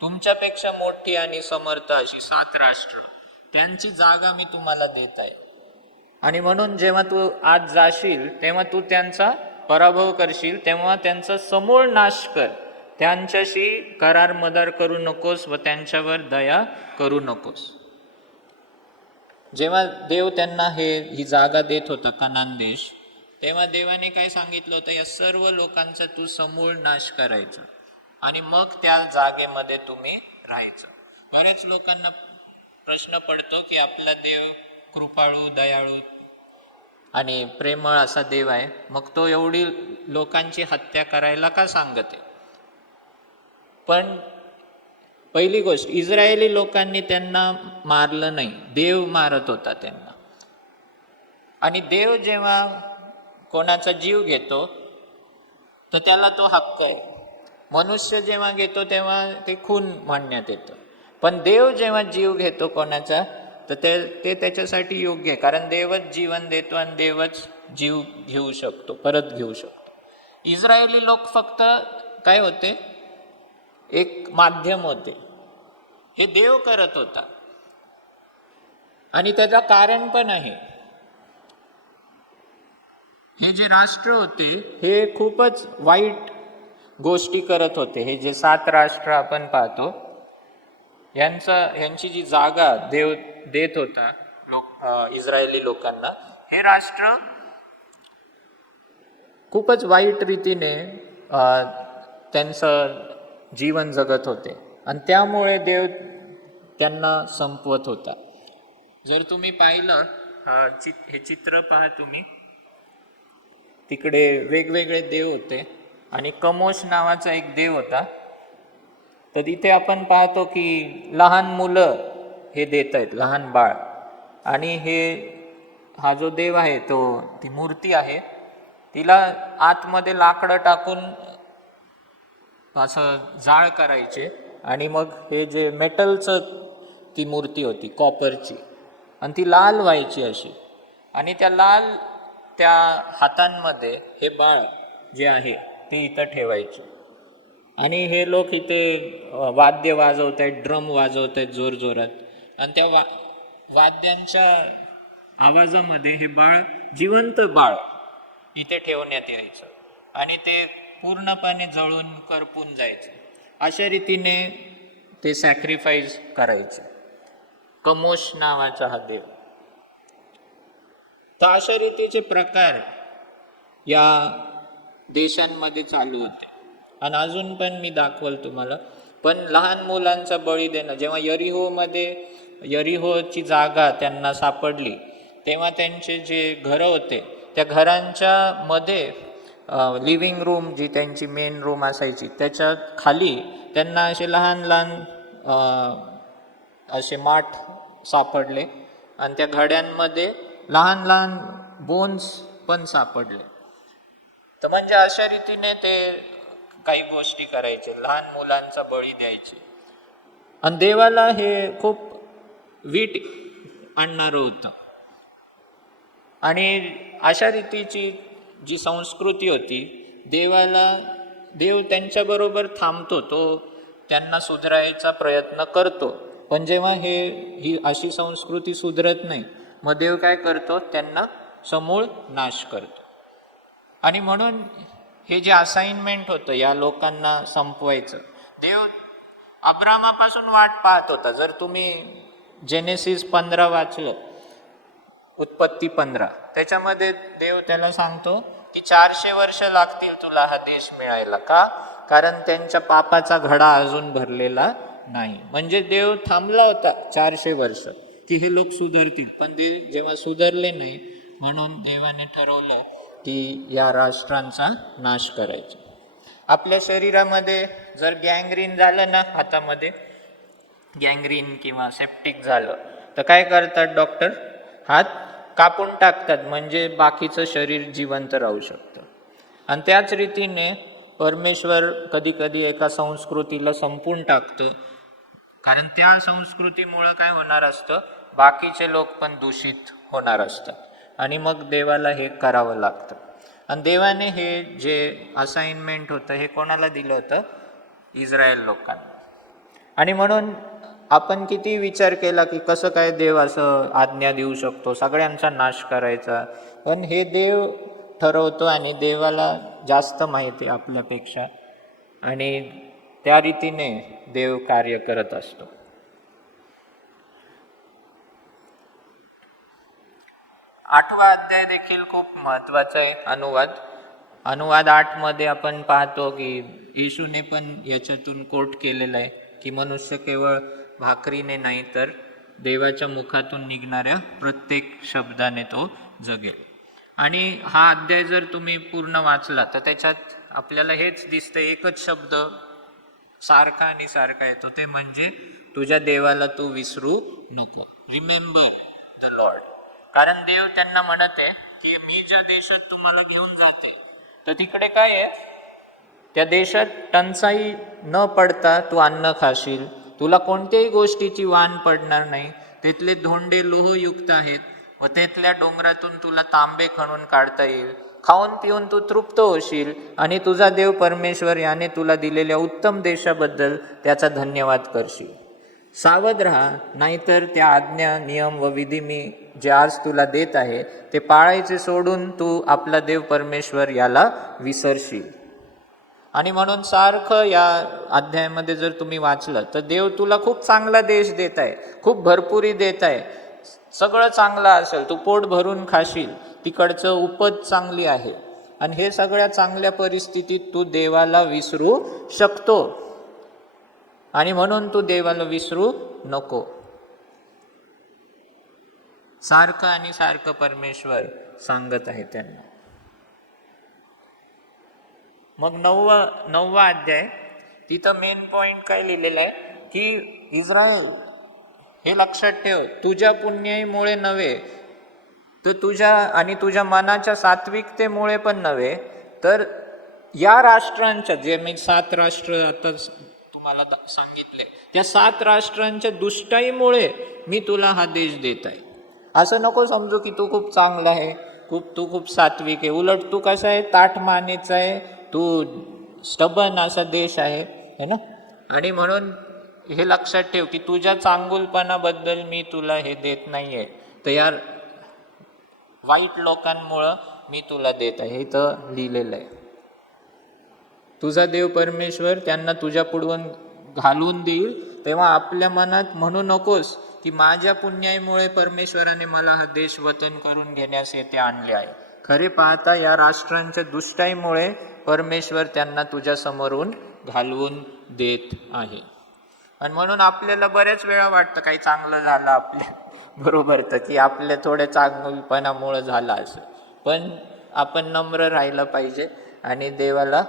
तुमच्यापेक्षा मोठी आणि समर्थ अशी 7 राष्ट्र, त्यांची जागा मी तुम्हाला देत आहे. आणि म्हणून जेव्हा तू आज जाशील तेव्हा तू त्यांचा पराभव करशील, तेव्हा त्यांचा समूळ नाश कर, त्यांच्याशी करार मदार करू नकोस व त्यांच्यावर दया करू नकोस. जेव्हा देव त्यांना ही जागा देत होता कनान देश, तेव्हा देवाने काय सांगितलं होतं, या सर्व लोकांचा तू समूळ नाश करायचा आणि मग त्या जागेमध्ये तुम्ही राहायचं. बऱ्याच लोकांना प्रश्न पडतो की आपला देव कृपाळू, दयाळू आणि प्रेमळ असा देव आहे, मग तो एवढी लोकांची हत्या करायला का सांगते? पण पहिली गोष्ट, इस्रायली लोकांनी त्यांना मारलं नाही, देव मारत होता त्यांना. आणि देव जेव्हा कोणाचा जीव घेतो तर त्याला तो हक्क आहे. मनुष्य जेव्हा घेतो तेव्हा ते खून म्हणण्यात येतं, पण देव जेव्हा जीव घेतो कोणाचा तर ते त्याच्यासाठी योग्य आहे, कारण देवच जीवन देतो आणि देवच जीव घेऊ शकतो, परत घेऊ शकतो. इस्रायली लोक फक्त काय होते, एक माध्यम होते. हे देव करत होता आणि त्याचं कारण पण आहे. हे जे राष्ट्र होते हे खूपच वाईट गोष्टी करत होते. हे जे 7 राष्ट्र आपण पाहतो, यांची जी जागा देव देत होता इस्रायली लोकांना, हे राष्ट्र खूपच वाईट रीतीने त्यांचं जीवन जगत होते आणि त्यामुळे देव त्यांना संपवत होता. जर तुम्ही पाहिलं हे चित्र पहा तुम्ही, तिकडे वेगवेगळे देव होते आणि कमोश नावाचा एक देव होता. तर तिथे आपण पाहतो की लहान मुलं हे देत आहेत, लहान बाळ, आणि हा जो देव आहे ती मूर्ती आहे, तिला आतमध्ये लाकडं टाकून असं जाळ करायचे आणि मग हे जे मेटलचं ती मूर्ती होती कॉपरची, आणि ती लाल व्हायची अशी, आणि त्या हातांमध्ये हे बाळ जे आहे ते इथं ठेवायचे. आणि हे लोक इथे वाद्य वाजवत आहेत, ड्रम वाजवत आहेत जोरजोरात, आणि त्या वाद्यांच्या आवाजामध्ये हे जिवंत बाळ इथे ठेवण्यात यायचं आणि ते पूर्णपणे जळून करपून जायचे. अशा रीतीने ते सॅक्रिफाईस करायचे. कमोश नावाचा हा देव. तर अशा रीतीचे प्रकार या देशांमध्ये चालू होते आणि अजून पण मी दाखवल तुम्हाला. पण लहान मुलांचा बळी देणं, जेव्हा यरिहोची जागा त्यांना सापडली, तेव्हा त्यांचे जे घरं होते त्या घरांच्या मध्ये लिव्हिंग रूम, जी त्यांची मेन रूम असायची, त्याच्या खाली त्यांना असे लहान लहान असे माठ सापडले आणि त्या घड्यांमध्ये लहान लहान बोन्स पण सापडले. तर म्हणजे अशा रीतीने ते काही गोष्टी करायचे, लहान मुलांचा बळी द्यायचे. आणि देवाला हे खूप वीट आणणारं होतं. आणि अशा रीतीची जी संस्कृती होती, देव त्यांच्याबरोबर थांबतो, तो त्यांना सुधारायचा प्रयत्न करतो. पण जेव्हा ही अशी संस्कृती सुधरत नाही, मग देव काय करतो, त्यांना समूळ नाश करतो. आणि म्हणून हे जे असाइनमेंट होतं या लोकांना संपवायचं, देव अब्रामापासून वाट पाहत होता. जर तुम्ही जेनेसिस 15 वाचलं, उत्पत्ती 15, त्याच्यामध्ये देव त्याला सांगतो की 400 वर्ष लागतील तुला हा देश मिळायला. का? कारण त्यांच्या पापाचा घडा अजून भरलेला नाही. म्हणजे देव थांबला होता 400 वर्ष की हे लोक सुधारतील, पण ते जेव्हा सुधारले नाही, म्हणून देवाने ठरवलं की या राष्ट्रांचा नाश करायचा. आपल्या शरीरामध्ये जर गँग्रीन झालं ना, हातामध्ये गँग्रीन किंवा सेप्टिक झालं, तर काय करतात डॉक्टर? हात कापून टाकतात, म्हणजे बाकीचं शरीर जिवंत राहू शकतं. आणि त्याच रीतीने परमेश्वर कधी कधी एका संस्कृतीला संपून टाकतं, कारण त्या संस्कृतीमुळं काय होणार असतं, बाकीचे लोक पण दूषित होणार असतात आणि मग देवाला हे करावं लागतं. आणि देवाने हे जे असाइनमेंट होतं हे कोणाला दिलं होतं? इस्रायल लोकांना. आणि म्हणून आपण किती विचार केला की कसं काय देव असं आज्ञा देऊ शकतो सगळ्यांचा नाश करायचा, पण हे देव ठरवतो आणि देवाला जास्त माहिती आपल्यापेक्षा, आणि त्या रीतीने देव कार्य करत असतो. 8वा अध्याय देखील खूप महत्वाचा आहे. अनुवाद 8 मध्ये आपण पाहतो की येशूने पण याच्यातून कोट केलेलं आहे की मनुष्य केवळ भाकरीने नाही तर देवाच्या मुखातून निघणाऱ्या प्रत्येक शब्दाने तो जगेल. आणि हा अध्याय जर तुम्ही पूर्ण वाचला तर त्याच्यात आपल्याला हेच दिसतं, एकच शब्द सारखा आणि सारखा येतो, ते म्हणजे तुझ्या देवाला तू विसरू नको. Remember the Lord. कारण देव त्यांना म्हणत आहे की मी ज्या देशात तुम्हाला घेऊन जाते, तर तिकडे काय आहे, त्या देशात टंचाई न पडता तू अन्न खाशील, तुला कोणत्याही गोष्टीची वाण पडणार नाही. तिथले धोंडे लोहयुक्त आहेत व तिथल्या डोंगरातून तुला तांबे खणून काढता येईल. खाऊन पिऊन तू तृप्त होशील आणि तुझा देव परमेश्वर याने तुला दिलेल्या उत्तम देशाबद्दल त्याचा धन्यवाद करशील. सावध राहा, नाहीतर त्या आज्ञा, नियम व विधी मी जे आज तुला देत आहे ते पाळायचे सोडून तू आपला देव परमेश्वर याला विसरशील. आणि म्हणून सारखं या अध्यायामध्ये जर तुम्ही वाचलं तर देव तुला खूप चांगला देश देत आहे, खूप भरपुरी देत आहे, सगळं चांगलं असेल, तू पोट भरून खाशील, तिकडचं उपज चांगली आहे. आणि हे सगळ्या चांगल्या परिस्थितीत तू देवाला विसरू शकतो. आणि म्हणून तू देवाला विसरू नको. सारखं आणि सारखं परमेश्वर सांगत आहे त्यांना. मग नववा अध्याय, तिथं मेन पॉइंट काय लिहिलेलं आहे की इस्रायल हे लक्षात ठेव, तुझ्या पुण्याईमुळे नव्हे तर तुझ्या मनाच्या सात्विकतेमुळे पण नव्हे, तर या राष्ट्रांच्या, जे मी 7 राष्ट्र आता तुम्हाला सांगितले, त्या 7 राष्ट्रांच्या दुष्टाईमुळे मी तुला हा देश देत आहे. असं नको समजू की तू खूप चांगला आहे, तू खूप सात्विक आहे. उलट तू कसा आहे, ताठ मानेचा आहे, तू स्टबन असा देश आहे ना. आणि म्हणून हे लक्षात ठेव की तुझ्या चांगुलपणाबद्दल मी तुला हे देत नाहीये, तर या वाईट लोकांमुळं मी तुला देत आहे. हे इथं लिहिलेलं आहे. तुझा देव परमेश्वर त्यांना तुझ्या पुढून घालून देईल, तेव्हा आपल्या मनात म्हणू नकोस की माझ्या पुण्याईमुळे परमेश्वराने मला हा देश वतन करून घेण्यास येथे आणले आहे. खरे पाहता या राष्ट्रांच्या दुष्टाईमुळे परमेश्वर त्यांना तुझ्या समोरून घालवून देत आहे. आणि म्हणून आपल्याला बऱ्याच वेळा वाटतं काही चांगलं झालं आपल्या बरोबर, तर की आपल्या थोड्या चांगुलपणामुळं झालं असं. पण आपण नम्र राहिलं पाहिजे आणि देवाला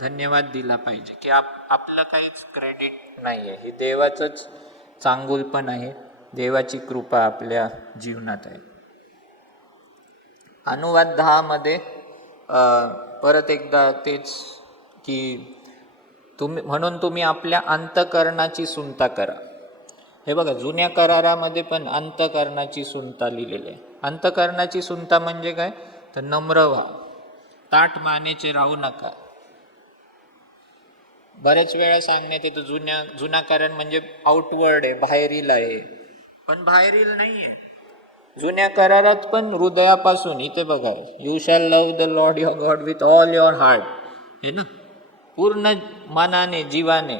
धन्यवाद दिला पाहिजे की आपलं काहीच क्रेडिट नाही आहे, हे देवाचंच चांगुलपण आहे, देवाची कृपा आपल्या जीवनात आहे. अनुवाद 10 मध्ये परत एकदा तेच की म्हणून तुम्ही आपल्या अंतकरणाची सुनता करा. हे बघा, जुन्या करारामध्ये पण अंतकरणाची सुनता लिहिलेली आहे. अंतकरणाची सुनता म्हणजे काय, तर नम्र व्हा, ताठ मानेचे राहू नका. बऱ्याच वेळा सांगण्यात येतं जुना कारण म्हणजे आउटवर्ड आहे, बाहेरील आहे, पण बाहेरील नाही आहे. जुन्या करारात पण हृदयापासून, इथे बघा, you shall love the lord your God with all your heart, हे ना, पूर्ण मनाने, जीवाने.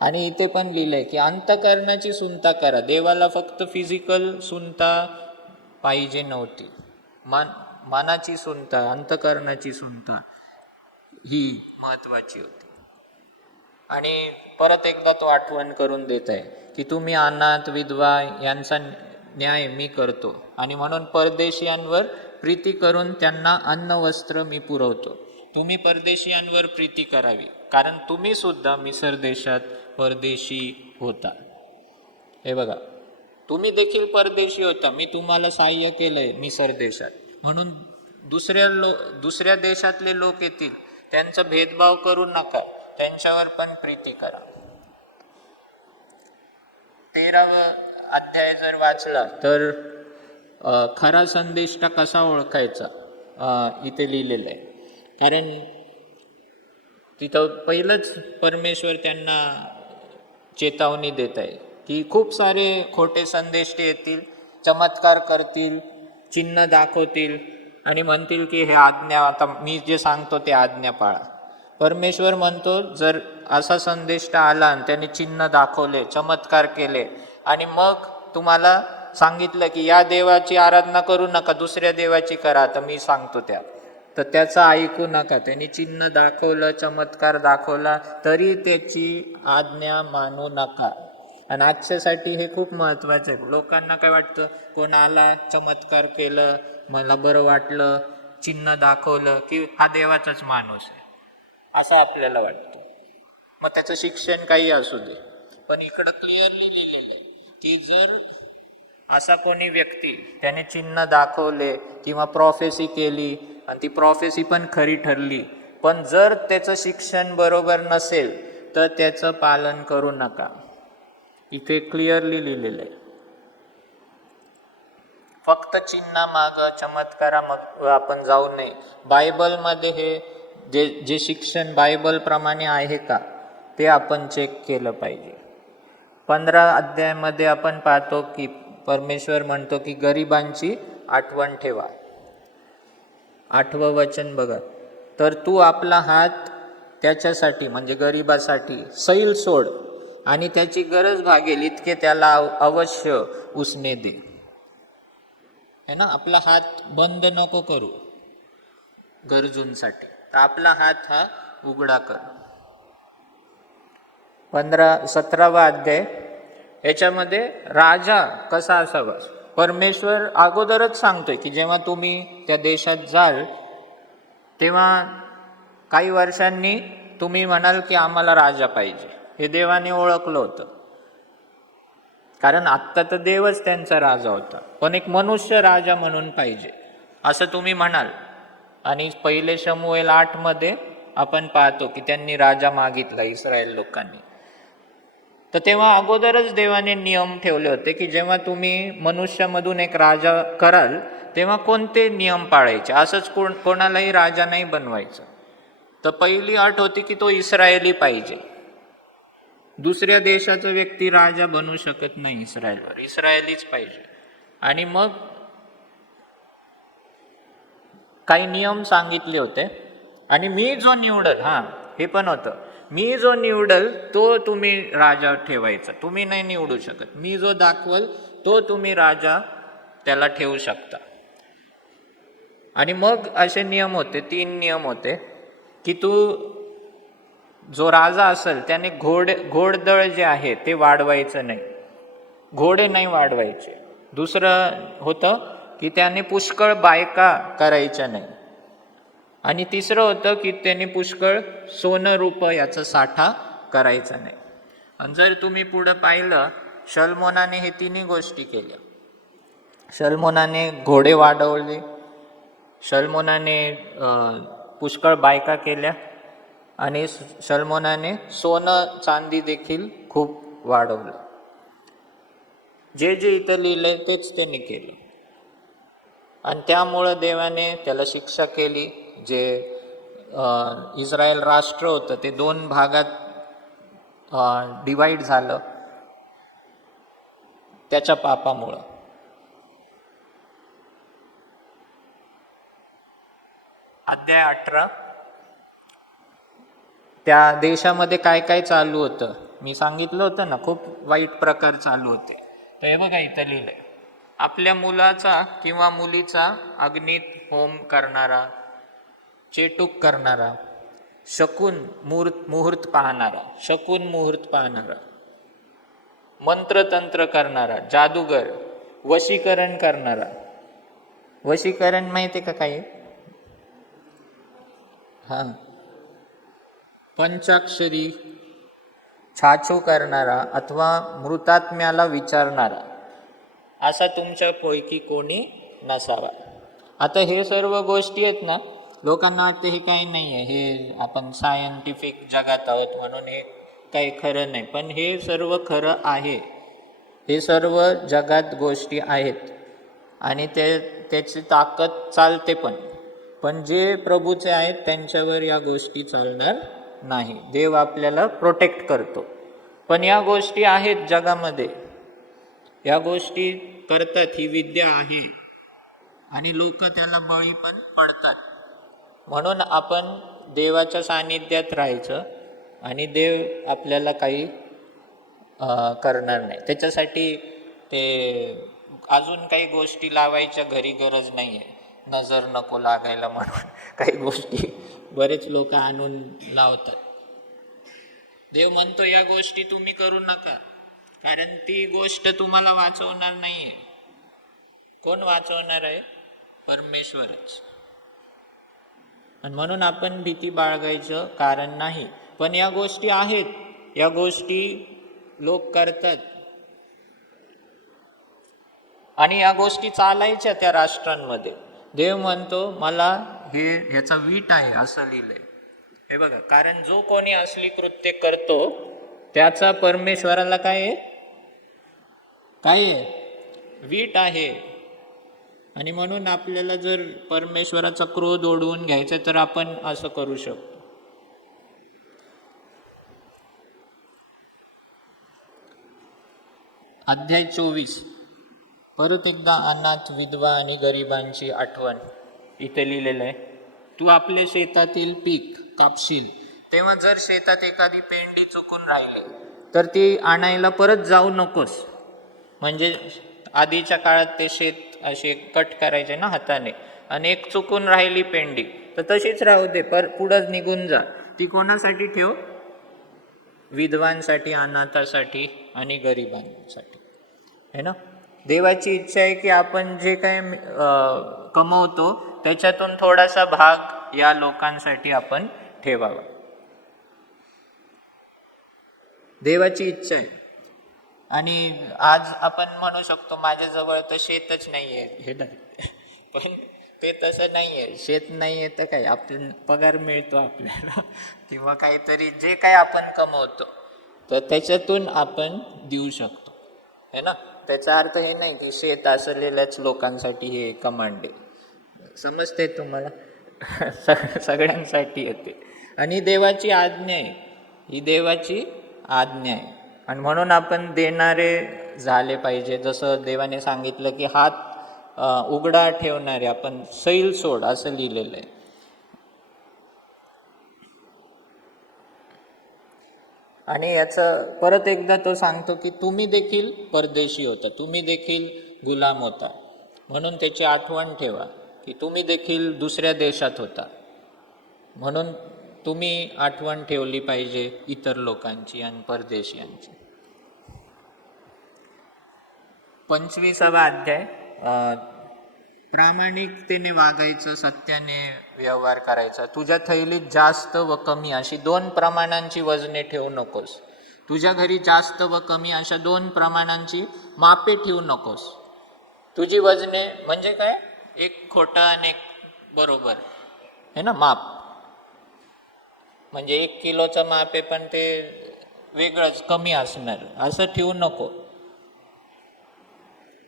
आणि इथे पण लिहिलंय की अंतकरणाची सुनता करा. देवाला फक्त फिजिकल सुनता पाहिजे नव्हती, मनाची सुनता, अंतकरणाची सुनता ही महत्वाची होती. आणि परत एकदा तो आठवण करून देत आहे की तुम्ही अनाथ, विधवा यांचा न्याय मी करतो, आणि म्हणून परदेशियांवर प्रीती करून त्यांना अन्न वस्त्र मी पुरवतो. तुम्ही परदेशियांवर प्रीती करावी, कारण तुम्ही सुद्धा मिसर देशात परदेशी होता. हे बघा, तुम्ही देखील परदेशी होता, मी तुम्हाला सहाय्य केलंय मिसर देशात. म्हणून दुसऱ्या देशातले लोक येतील, त्यांचा भेदभाव करू नका, त्यांच्यावर पण प्रीती करा. 13वा अध्याय जर वाचला तर खरा संदेष्टा कसा ओळखायचा इथे लिहिलेलं आहे. कारण तिथं पहिलंच परमेश्वर त्यांना चेतावणी देत आहे की खूप सारे खोटे संदेष्टे येतील, चमत्कार करतील, चिन्ह दाखवतील आणि म्हणतील की हे आज्ञा, आता मी जे सांगतो ते आज्ञा पाळा. परमेश्वर म्हणतो, जर असा संदेष्टा आला आणि त्याने चिन्ह दाखवले, चमत्कार केले आणि मग तुम्हाला सांगितलं की या देवाची आराधना करू नका, दुसऱ्या देवाची करा, तर मी सांगतो तर त्याचं ऐकू नका. त्यांनी चिन्ह दाखवलं, चमत्कार दाखवला, तरी त्याची आज्ञा मानू नका. आणि आजच्यासाठी हे खूप महत्त्वाचं आहे. लोकांना काय वाटतं, कोण आला, चमत्कार केलं, मला बरं वाटलं, चिन्ह दाखवलं की हा देवाचाच माणूस आहे, असं आपल्याला वाटतं. मग त्याचं शिक्षण काही असू दे, पण इकडं क्लिअरली लिहिलेलं आहे की जर असा कोणी व्यक्ती त्याने चिन्ह दाखवले किंवा प्रॉफेसी केली आणि ती प्रॉफेसी पण खरी ठरली, पण जर त्याचं शिक्षण बरोबर नसेल, तर त्याचं पालन करू नका. इथे क्लिअरली लिहिलेलं आहे. फक्त चिन्हामाग चमत्कारा मग आपण जाऊ नये. बायबलमध्ये हे जे शिक्षण बायबल प्रमाणे आहे का ते आपण चेक केलं पाहिजे. 15 अध्यायामध्ये आपण पाहतो की परमेश्वर म्हणतो की गरिबांची आठवण ठेवा. 8वं वचन बघा, तर तू आपला हात त्याच्यासाठी म्हणजे गरिबासाठी सैल सोड आणि त्याची गरज भागेल इतके त्याला अवश्य उसने दे. है ना, आपला हात बंद नको करू गरजूंसाठी, तर आपला हात हा उघडा कर. 17वा अध्याय याच्यामध्ये राजा कसा असावा परमेश्वर अगोदरच सांगतोय की जेव्हा तुम्ही त्या देशात जाल तेव्हा काही वर्षांनी तुम्ही म्हणाल की आम्हाला राजा पाहिजे. हे देवाने ओळखलं होतं, कारण आत्ता तर देवच त्यांचा राजा होता, पण एक मनुष्य राजा म्हणून पाहिजे असं तुम्ही म्हणाल. आणि पहिले शमूएल 8 मध्ये आपण पाहतो की त्यांनी राजा मागितला इस्रायल लोकांनी. तर तेव्हा अगोदरच देवाने नियम ठेवले होते की जेव्हा तुम्ही मनुष्यामधून एक राजा कराल तेव्हा कोणते नियम पाळायचे. असंच कोणालाही राजा नाही बनवायचं. तर पहिली अट होती की तो इस्रायली पाहिजे. दुसऱ्या देशाचा व्यक्ती राजा बनू शकत नाही इस्रायलवर, इस्रायलीच पाहिजे. आणि मग काही नियम सांगितले होते. आणि मी जो निवडल, हे पण होतं, मी जो निवडल तो तुम्ही राजा ठेवायचा, तुम्ही नाही निवडू शकत. मी जो दाखवल तो तुम्ही राजा त्याला ठेवू शकता. आणि मग असे नियम होते, 3 नियम होते की तू जो राजा असेल त्याने घोडदळ जे आहे ते वाढवायचं नाही, घोडे नाही वाढवायचे. दुसरं होतं की त्याने पुष्कळ बायका करायच्या नाही. आणि तिसरं होतं की त्याने पुष्कळ सोनं रूपं याचा साठा करायचा नाही. आणि जर तुम्ही पुढं पाहिलं, शल्मोनाने हे 3 गोष्टी केल्या. शल्मोनाने घोडे वाढवले, शल्मोनाने पुष्कळ बायका केल्या आणि शल्मोनाने सोनं चांदी देखील खूप वाढवलं. जे जे इथं लिहिलंय तेच त्यांनी केलं. आणि त्यामुळं देवाने त्याला शिक्षा केली. जे इस्रायल राष्ट्र होतं ते 2 भागात डिवाइड झालं त्याच्या पापामुळं. अध्याय 18, त्या देशामध्ये काय काय चालू होतं मी सांगितलं होतं ना, खूप वाईट प्रकार चालू होते. तर हे बघा इथं लिहिलंय, आपल्या मुलाचा किंवा मुलीचा अग्नीत होम करणारा, चेटूक करणारा, शकून मुहूर्त पाहणारा, मंत्रतंत्र करणारा, जादूगर, वशीकरण करणारा. वशीकरण माहिती का काही? पंचाक्षरी, छाछू करणारा अथवा मृतात्म्याला विचारणारा असा तुमच्यापैकी कोणी नसावा. आता हे सर्व गोष्टी आहेत ना, लोकांना वाटतं हे काही नाही आहे, हे आपण सायंटिफिक जगात आहोत म्हणून हे काही खरं नाही. पण हे सर्व खरं आहे. हे सर्व जगात गोष्टी आहेत आणि त्याची ताकद चालते पण जे प्रभूचे आहेत त्यांच्यावर या गोष्टी चालणार नाही. देव आपल्याला प्रोटेक्ट करतो. पण या गोष्टी आहेत जगामध्ये, या गोष्टी करतात, ही विद्या आहे आणि लोक त्याला बळी पण पडतात. म्हणून आपण देवाच्या सानिध्यात राहायचं आणि देव आपल्याला काही करणार नाही. त्याच्यासाठी ते अजून काही गोष्टी लावायच्या घरी गरज नाही आहे. नजर नको लागायला म्हणून काही गोष्टी बरेच लोक आणून लावतात. देव म्हणतो या गोष्टी तुम्ही करू नका, कारण ती गोष्ट तुम्हाला वाचवणार नाहीये. कोण वाचवणार आहे? परमेश्वरच. आणि म्हणून आपण भीती बाळगायचं कारण नाही. पण या गोष्टी आहेत, या गोष्टी लोक करतात आणि या गोष्टी चालायच्या त्या राष्ट्रांमध्ये. देव म्हणतो मला ह्याचा वीट आहे असं लिहिलंय. हे बघा, कारण जो कोणी असली कृत्य करतो त्याचा परमेश्वराला काय आहे? काय आहे? वीट आहे. आणि म्हणून आपल्याला जर परमेश्वराचा क्रोध ओढवून घ्यायचा तर आपण असं करू शकतो. अध्याय 24, परत एकदा अनाथ, विधवा आणि गरिबांची आठवण इथे लिहिलेलं आहे. तू आपल्या शेतातील पीक कापशील तेव्हा जर शेतात एखादी पेंडी चुकून राहिली तर ती आणायला परत जाऊ नकोस. म्हणजे आधीच्या काळात ते शेत असे कट करायचे ना हाताने, आणि एक चुकून राहिली पेंडी तर तशीच राहू दे, पुढंच निघून जा. ती कोणासाठी ठेव? विधवांसाठी, अनाथासाठी आणि गरिबांसाठी, है ना. देवाची इच्छा आहे की आपण जे काय कमवतो त्याच्यातून थोडासा भाग या लोकांसाठी आपण ठेवावा. देवाची इच्छा आहे. आणि आज आपण म्हणू शकतो माझ्याजवळ तर शेतच नाहीये, हे नाही, पण ते तसं नाहीये. शेत नाहीये तर काय, आपण पगार मिळतो आपल्याला किंवा काहीतरी जे काय आपण कमवतो तर त्याच्यातून आपण देऊ शकतो, है ना. त्याचा अर्थ हे नाही की शेत असलेल्याच लोकांसाठी हे कमांड आहे. समजते तुम्हाला? सगळ्यांसाठी येते. आणि देवाची आज्ञा आहे, ही देवाची आज्ञा आहे. आणि म्हणून आपण देणारे झाले पाहिजे. जसं देवाने सांगितलं की हात उघडा ठेवणारे आपण सैल सोड, असं लिहिलेलं आहे. आणि याचं परत एकदा तो सांगतो की तुम्ही देखील परदेशी होता, तुम्ही देखील गुलाम होता, म्हणून त्याची आठवण ठेवा की तुम्ही देखील दुसऱ्या देशात होता. म्हणून तुम्ही आठवण ठेवली पाहिजे इतर लोकांची आणि परदेशीयांची. 25वा अध्याय, प्रामाणिकतेने वागायचं, सत्याने व्यवहार करायचा. तुझ्या थैलीत जास्त व कमी अशी 2 प्रमाणांची वजने ठेवू नकोस. तुझ्या घरी जास्त व कमी अशा 2 प्रमाणांची मापे ठेवू नकोस. तुझी वजने म्हणजे काय? एक खोटा आणि एक बरोबर, है ना. माप म्हणजे 1 किलोचं माप आहे पण ते वेगळंच कमी असणार, असं ठेवू नको.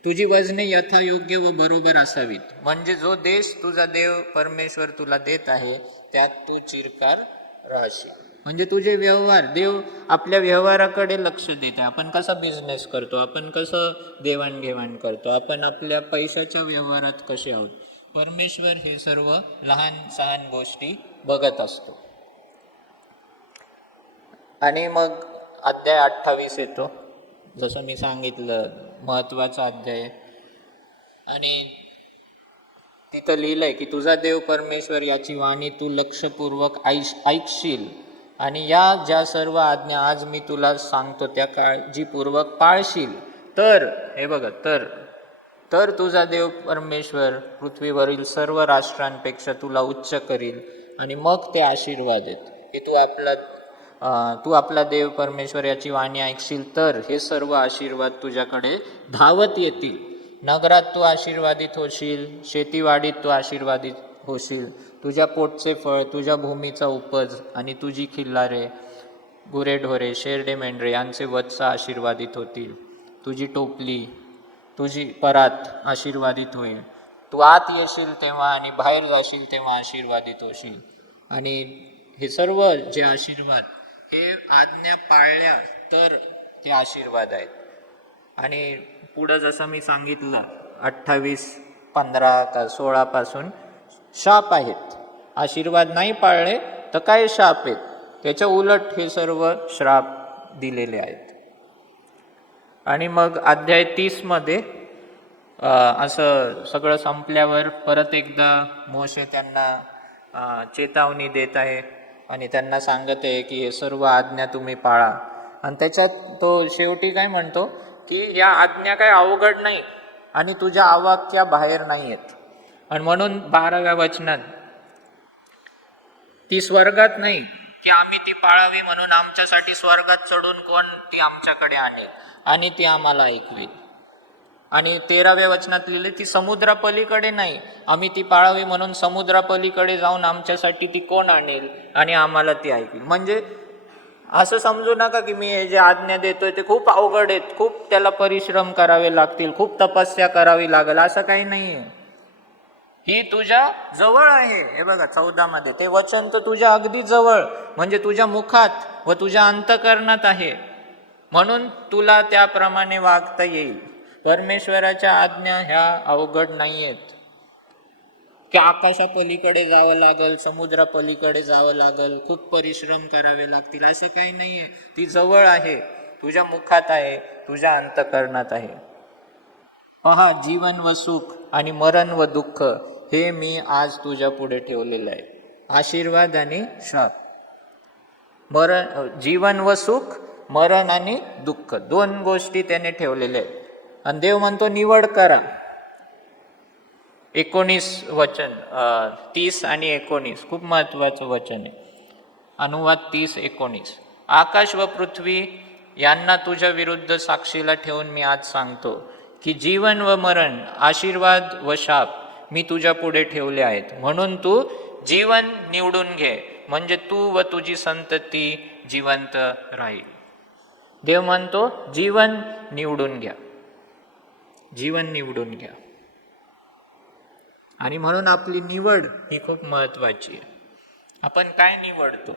तुझी वजने यथायोग्य व बरोबर असावीत, म्हणजे जो देश तुझा देव परमेश्वर तुला देत आहे त्यात तू चिरकाल राहशील. म्हणजे तुझे व्यवहार, देव आपल्या व्यवहाराकडे लक्ष देत आहे. आपण कसा बिझनेस करतो, आपण कसं देवाणघेवाण करतो, आपण आपल्या पैशाच्या व्यवहारात कसे आहोत, परमेश्वर हे सर्व लहान सहान गोष्टी बघत असतो. आणि मग अध्याय 28 येतो. जसं मी सांगितलं महत्त्वाचा अध्याय. आणि तिथं लिहिलंय की तुझा देव परमेश्वर याची वाणी तू लक्षपूर्वक ऐकशील आणि या ज्या सर्व आज्ञा आज मी तुला सांगतो त्या काळजीपूर्वक पाळशील तर, हे बघा, तर तुझा देव परमेश्वर पृथ्वीवरील सर्व राष्ट्रांपेक्षा तुला उच्च करील आणि मग ते आशीर्वाद आहेत की तू आपला देव परमेश्वर याची वाणी ऐकशील तर हे सर्व आशीर्वाद तुझ्याकडे धावत येतील. नगरात तू आशीर्वादित होशील, शेतीवाडीत तू आशीर्वादित होशील, तुझ्या पोटचे फळ, तुझ्या भूमीचा उपज आणि तुझी खिल्लारे, गुरेढोरे, शेरडे, मेंढरे यांचे वत्स आशीर्वादित होतील. तुझी टोपली, तुझी परात आशीर्वादित होईल. तू आत येशील तेव्हा आणि बाहेर जाशील तेव्हा आशीर्वादित होशील. आणि हे सर्व जे आशीर्वाद हे आज्ञा पाळल्या तर ते आशीर्वाद आहेत. आणि पुढं जसं मी सांगितलं 28:15 का 16 पासून शाप आहेत. आशीर्वाद नाही पाळले तर काय शाप आहेत, त्याच्या उलट हे सर्व श्राप दिलेले आहेत. आणि मग अध्याय 30 मध्ये असं सगळं संपल्यावर परत एकदा मोशे त्यांना चेतावणी देत आहे आणि त्यांना सांगत आहे की हे सर्व आज्ञा तुम्ही पाळा. आणि त्याच्यात तो शेवटी काय म्हणतो की या आज्ञा काय अवघड नाही आणि तुझ्या आवाक्या बाहेर नाही आहेत. आणि म्हणून 12व्या वचनात ती स्वर्गात नाही की आम्ही ती पाळावी म्हणून आमच्यासाठी स्वर्गात चढून कोण ती आमच्याकडे आणेल आणि ती आम्हाला ऐकवेल. आणि 13व्या वचनात लिहिले ती समुद्रापलीकडे नाही, आम्ही ती पाळावी म्हणून समुद्रापलीकडे जाऊन आमच्यासाठी ती कोण आणेल आणि आम्हाला ती ऐकेल. म्हणजे असं समजू नका की मी हे जे आज्ञा देतोय ते खूप अवघड आहेत, खूप त्याला परिश्रम करावे लागतील, खूप तपस्या करावी लागेल, असं काही नाहीये. ही तुझ्या जवळ आहे. हे बघा 14 मध्ये ते वचन तर तुझ्या अगदी जवळ, म्हणजे तुझ्या मुखात व तुझ्या अंतःकरणात आहे, म्हणून तुला त्याप्रमाणे वागता येईल. परमेश्वराच्या आज्ञा ह्या अवघड नाहीयेत की आकाशापलीकडे जावं लागल, समुद्रापलीकडे जावं लागल, खूप परिश्रम करावे लागतील, असं काही नाहीये. ती जवळ आहे, तुझ्या मुखात आहे, तुझ्या अंतःकरणात आहे. पहा, जीवन व सुख आणि मरण व दुःख हे मी आज तुझ्या पुढे ठेवलेलं आहे. आशीर्वाद आणि शाप. जीवन व सुख, मरण आणि दुःख, 2 गोष्टी त्याने ठेवलेल्या आहेत. आणि देव म्हणतो निवड करा. 19 वचन 30 आणि 19 खूप महत्वाचं वचन आहे. अनुवाद 30:19. आकाश व पृथ्वी यांना तुझ्या विरुद्ध साक्षीला ठेवून मी आज सांगतो की जीवन व मरण, आशीर्वाद व शाप मी तुझ्या पुढे ठेवले आहेत, म्हणून तू जीवन निवडून घे, म्हणजे तू व तुझी संतती जिवंत राहील. देव म्हणतो जीवन निवडून घ्या, जीवन निवडून घ्या. आणि म्हणून आपली निवड ही खूप महत्वाची आहे. आपण काय निवडतो?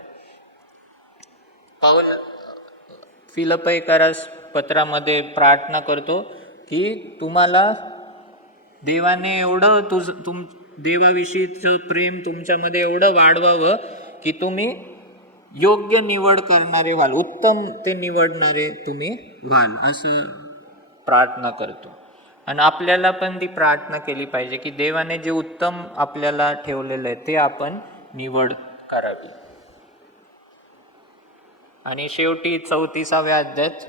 पाऊल फिलिप्पीकरास पत्रामध्ये प्रार्थना करतो की तुम्हाला देवाने एवढं देवाविषयीचं प्रेम तुमच्यामध्ये एवढं वाढवावं की तुम्ही योग्य निवड करणारे व्हाल, उत्तम ते निवडणारे तुम्ही व्हाल, असं प्रार्थना करतो. आणि आपल्याला पण ती प्रार्थना केली पाहिजे की देवाने जे उत्तम आपल्याला ठेवलेलं आहे ते आपण निवड करावी. आणि शेवटी 34व्या अध्यायात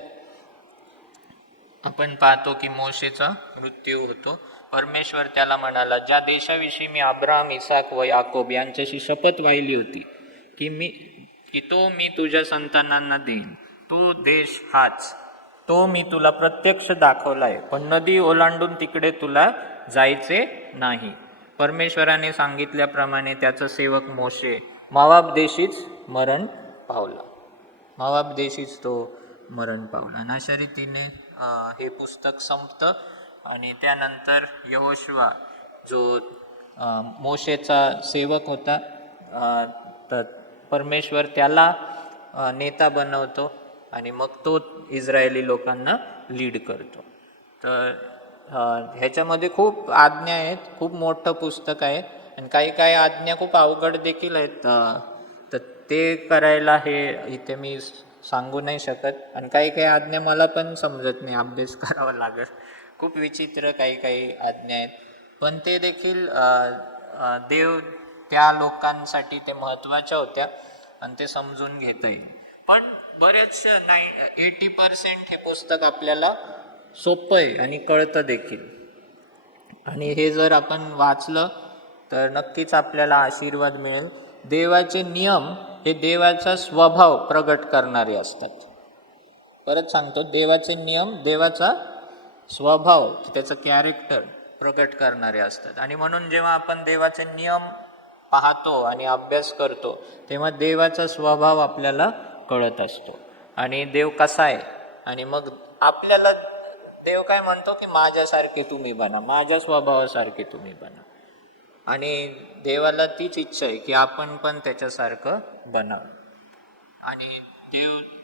आपण पाहतो की मोशेचा मृत्यू होतो. परमेश्वर त्याला म्हणाला, ज्या देशाविषयी मी अब्राहम, इसाक व याकोब यांच्याशी शपथ वाहिली होती की तो मी तुझ्या संतानांना देईन, तो देश हाच, तो मी तुला प्रत्यक्ष दाखवलाय, पण नदी ओलांडून तिकडे तुला जायचे नाही. परमेश्वराने सांगितल्याप्रमाणे त्याचा सेवक मोशे मोआब देशीच मरण पावला. मोआब देशीच तो मरण पावला. आणि अशा रीतीने हे पुस्तक संपतं. आणि त्यानंतर यहोशुआ जो मोशेचा सेवक होता, तर परमेश्वर त्याला नेता बनवतो आणि मग तो इस्रायली लोकांना लीड करतो. तर ह्याच्यामध्ये खूप आज्ञा आहेत, खूप मोठं पुस्तक आहे आणि काही काही आज्ञा खूप अवघड देखील आहेत. तर ते करायला हे इथे मी सांगू नाही शकत. आणि काही काही आज्ञा मला पण समजत नाही, अभ्यास करावा लागेल. खूप विचित्र काही काही आज्ञा आहेत, पण ते देखील देव त्या लोकांसाठी ते महत्त्वाच्या होत्या आणि ते समजून घेता येईल. पण बरेच 80% हे पुस्तक आपल्याला सोपं आहे आणि कळतं देखील. आणि हे जर आपण वाचलं तर नक्कीच आपल्याला आशीर्वाद मिळेल. देवाचे नियम हे देवाचा स्वभाव प्रगट करणारे असतात. परत सांगतो, देवाचे नियम देवाचा स्वभाव, त्याचं कॅरेक्टर प्रगट करणारे असतात. आणि म्हणून जेव्हा आपण देवाचे नियम पाहतो आणि अभ्यास करतो तेव्हा देवाचा स्वभाव आपल्याला कळत असतो आणि देव कसा आहे. आणि मग आपल्याला देव काय म्हणतो की माझ्यासारखे तुम्ही बना, माझ्या स्वभावासारखे तुम्ही बना. आणि देवाला तीच इच्छा आहे की आपण पण त्याच्यासारखं बनावं. आणि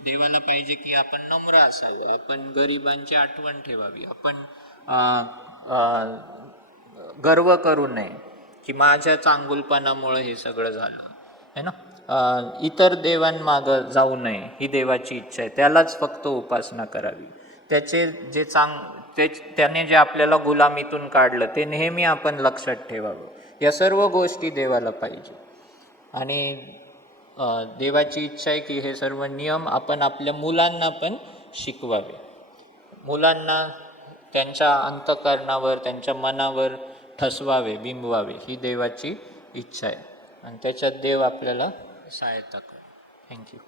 देवाला पाहिजे की आपण नम्र असावं, आपण गरिबांची आठवण ठेवावी, आपण गर्व करू नये की माझ्या चांगुलपणामुळे हे सगळं झालं आहे ना. इतर देवांमागं जाऊ नये ही देवाची इच्छा आहे. त्यालाच फक्त उपासना करावी. त्याचे जे त्याने जे आपल्याला गुलामीतून काढलं ते नेहमी आपण लक्षात ठेवावं. या सर्व गोष्टी देवाला पाहिजे. आणि देवाची इच्छा आहे की हे सर्व नियम आपण आपल्या मुलांना पण शिकवावे. मुलांना त्यांच्या अंतःकरणावर, त्यांच्या मनावर ठसवावे, बिंबवावे, ही देवाची इच्छा आहे. आणि त्याच्यात देव आपल्याला सहायता करेल. थँक्यू.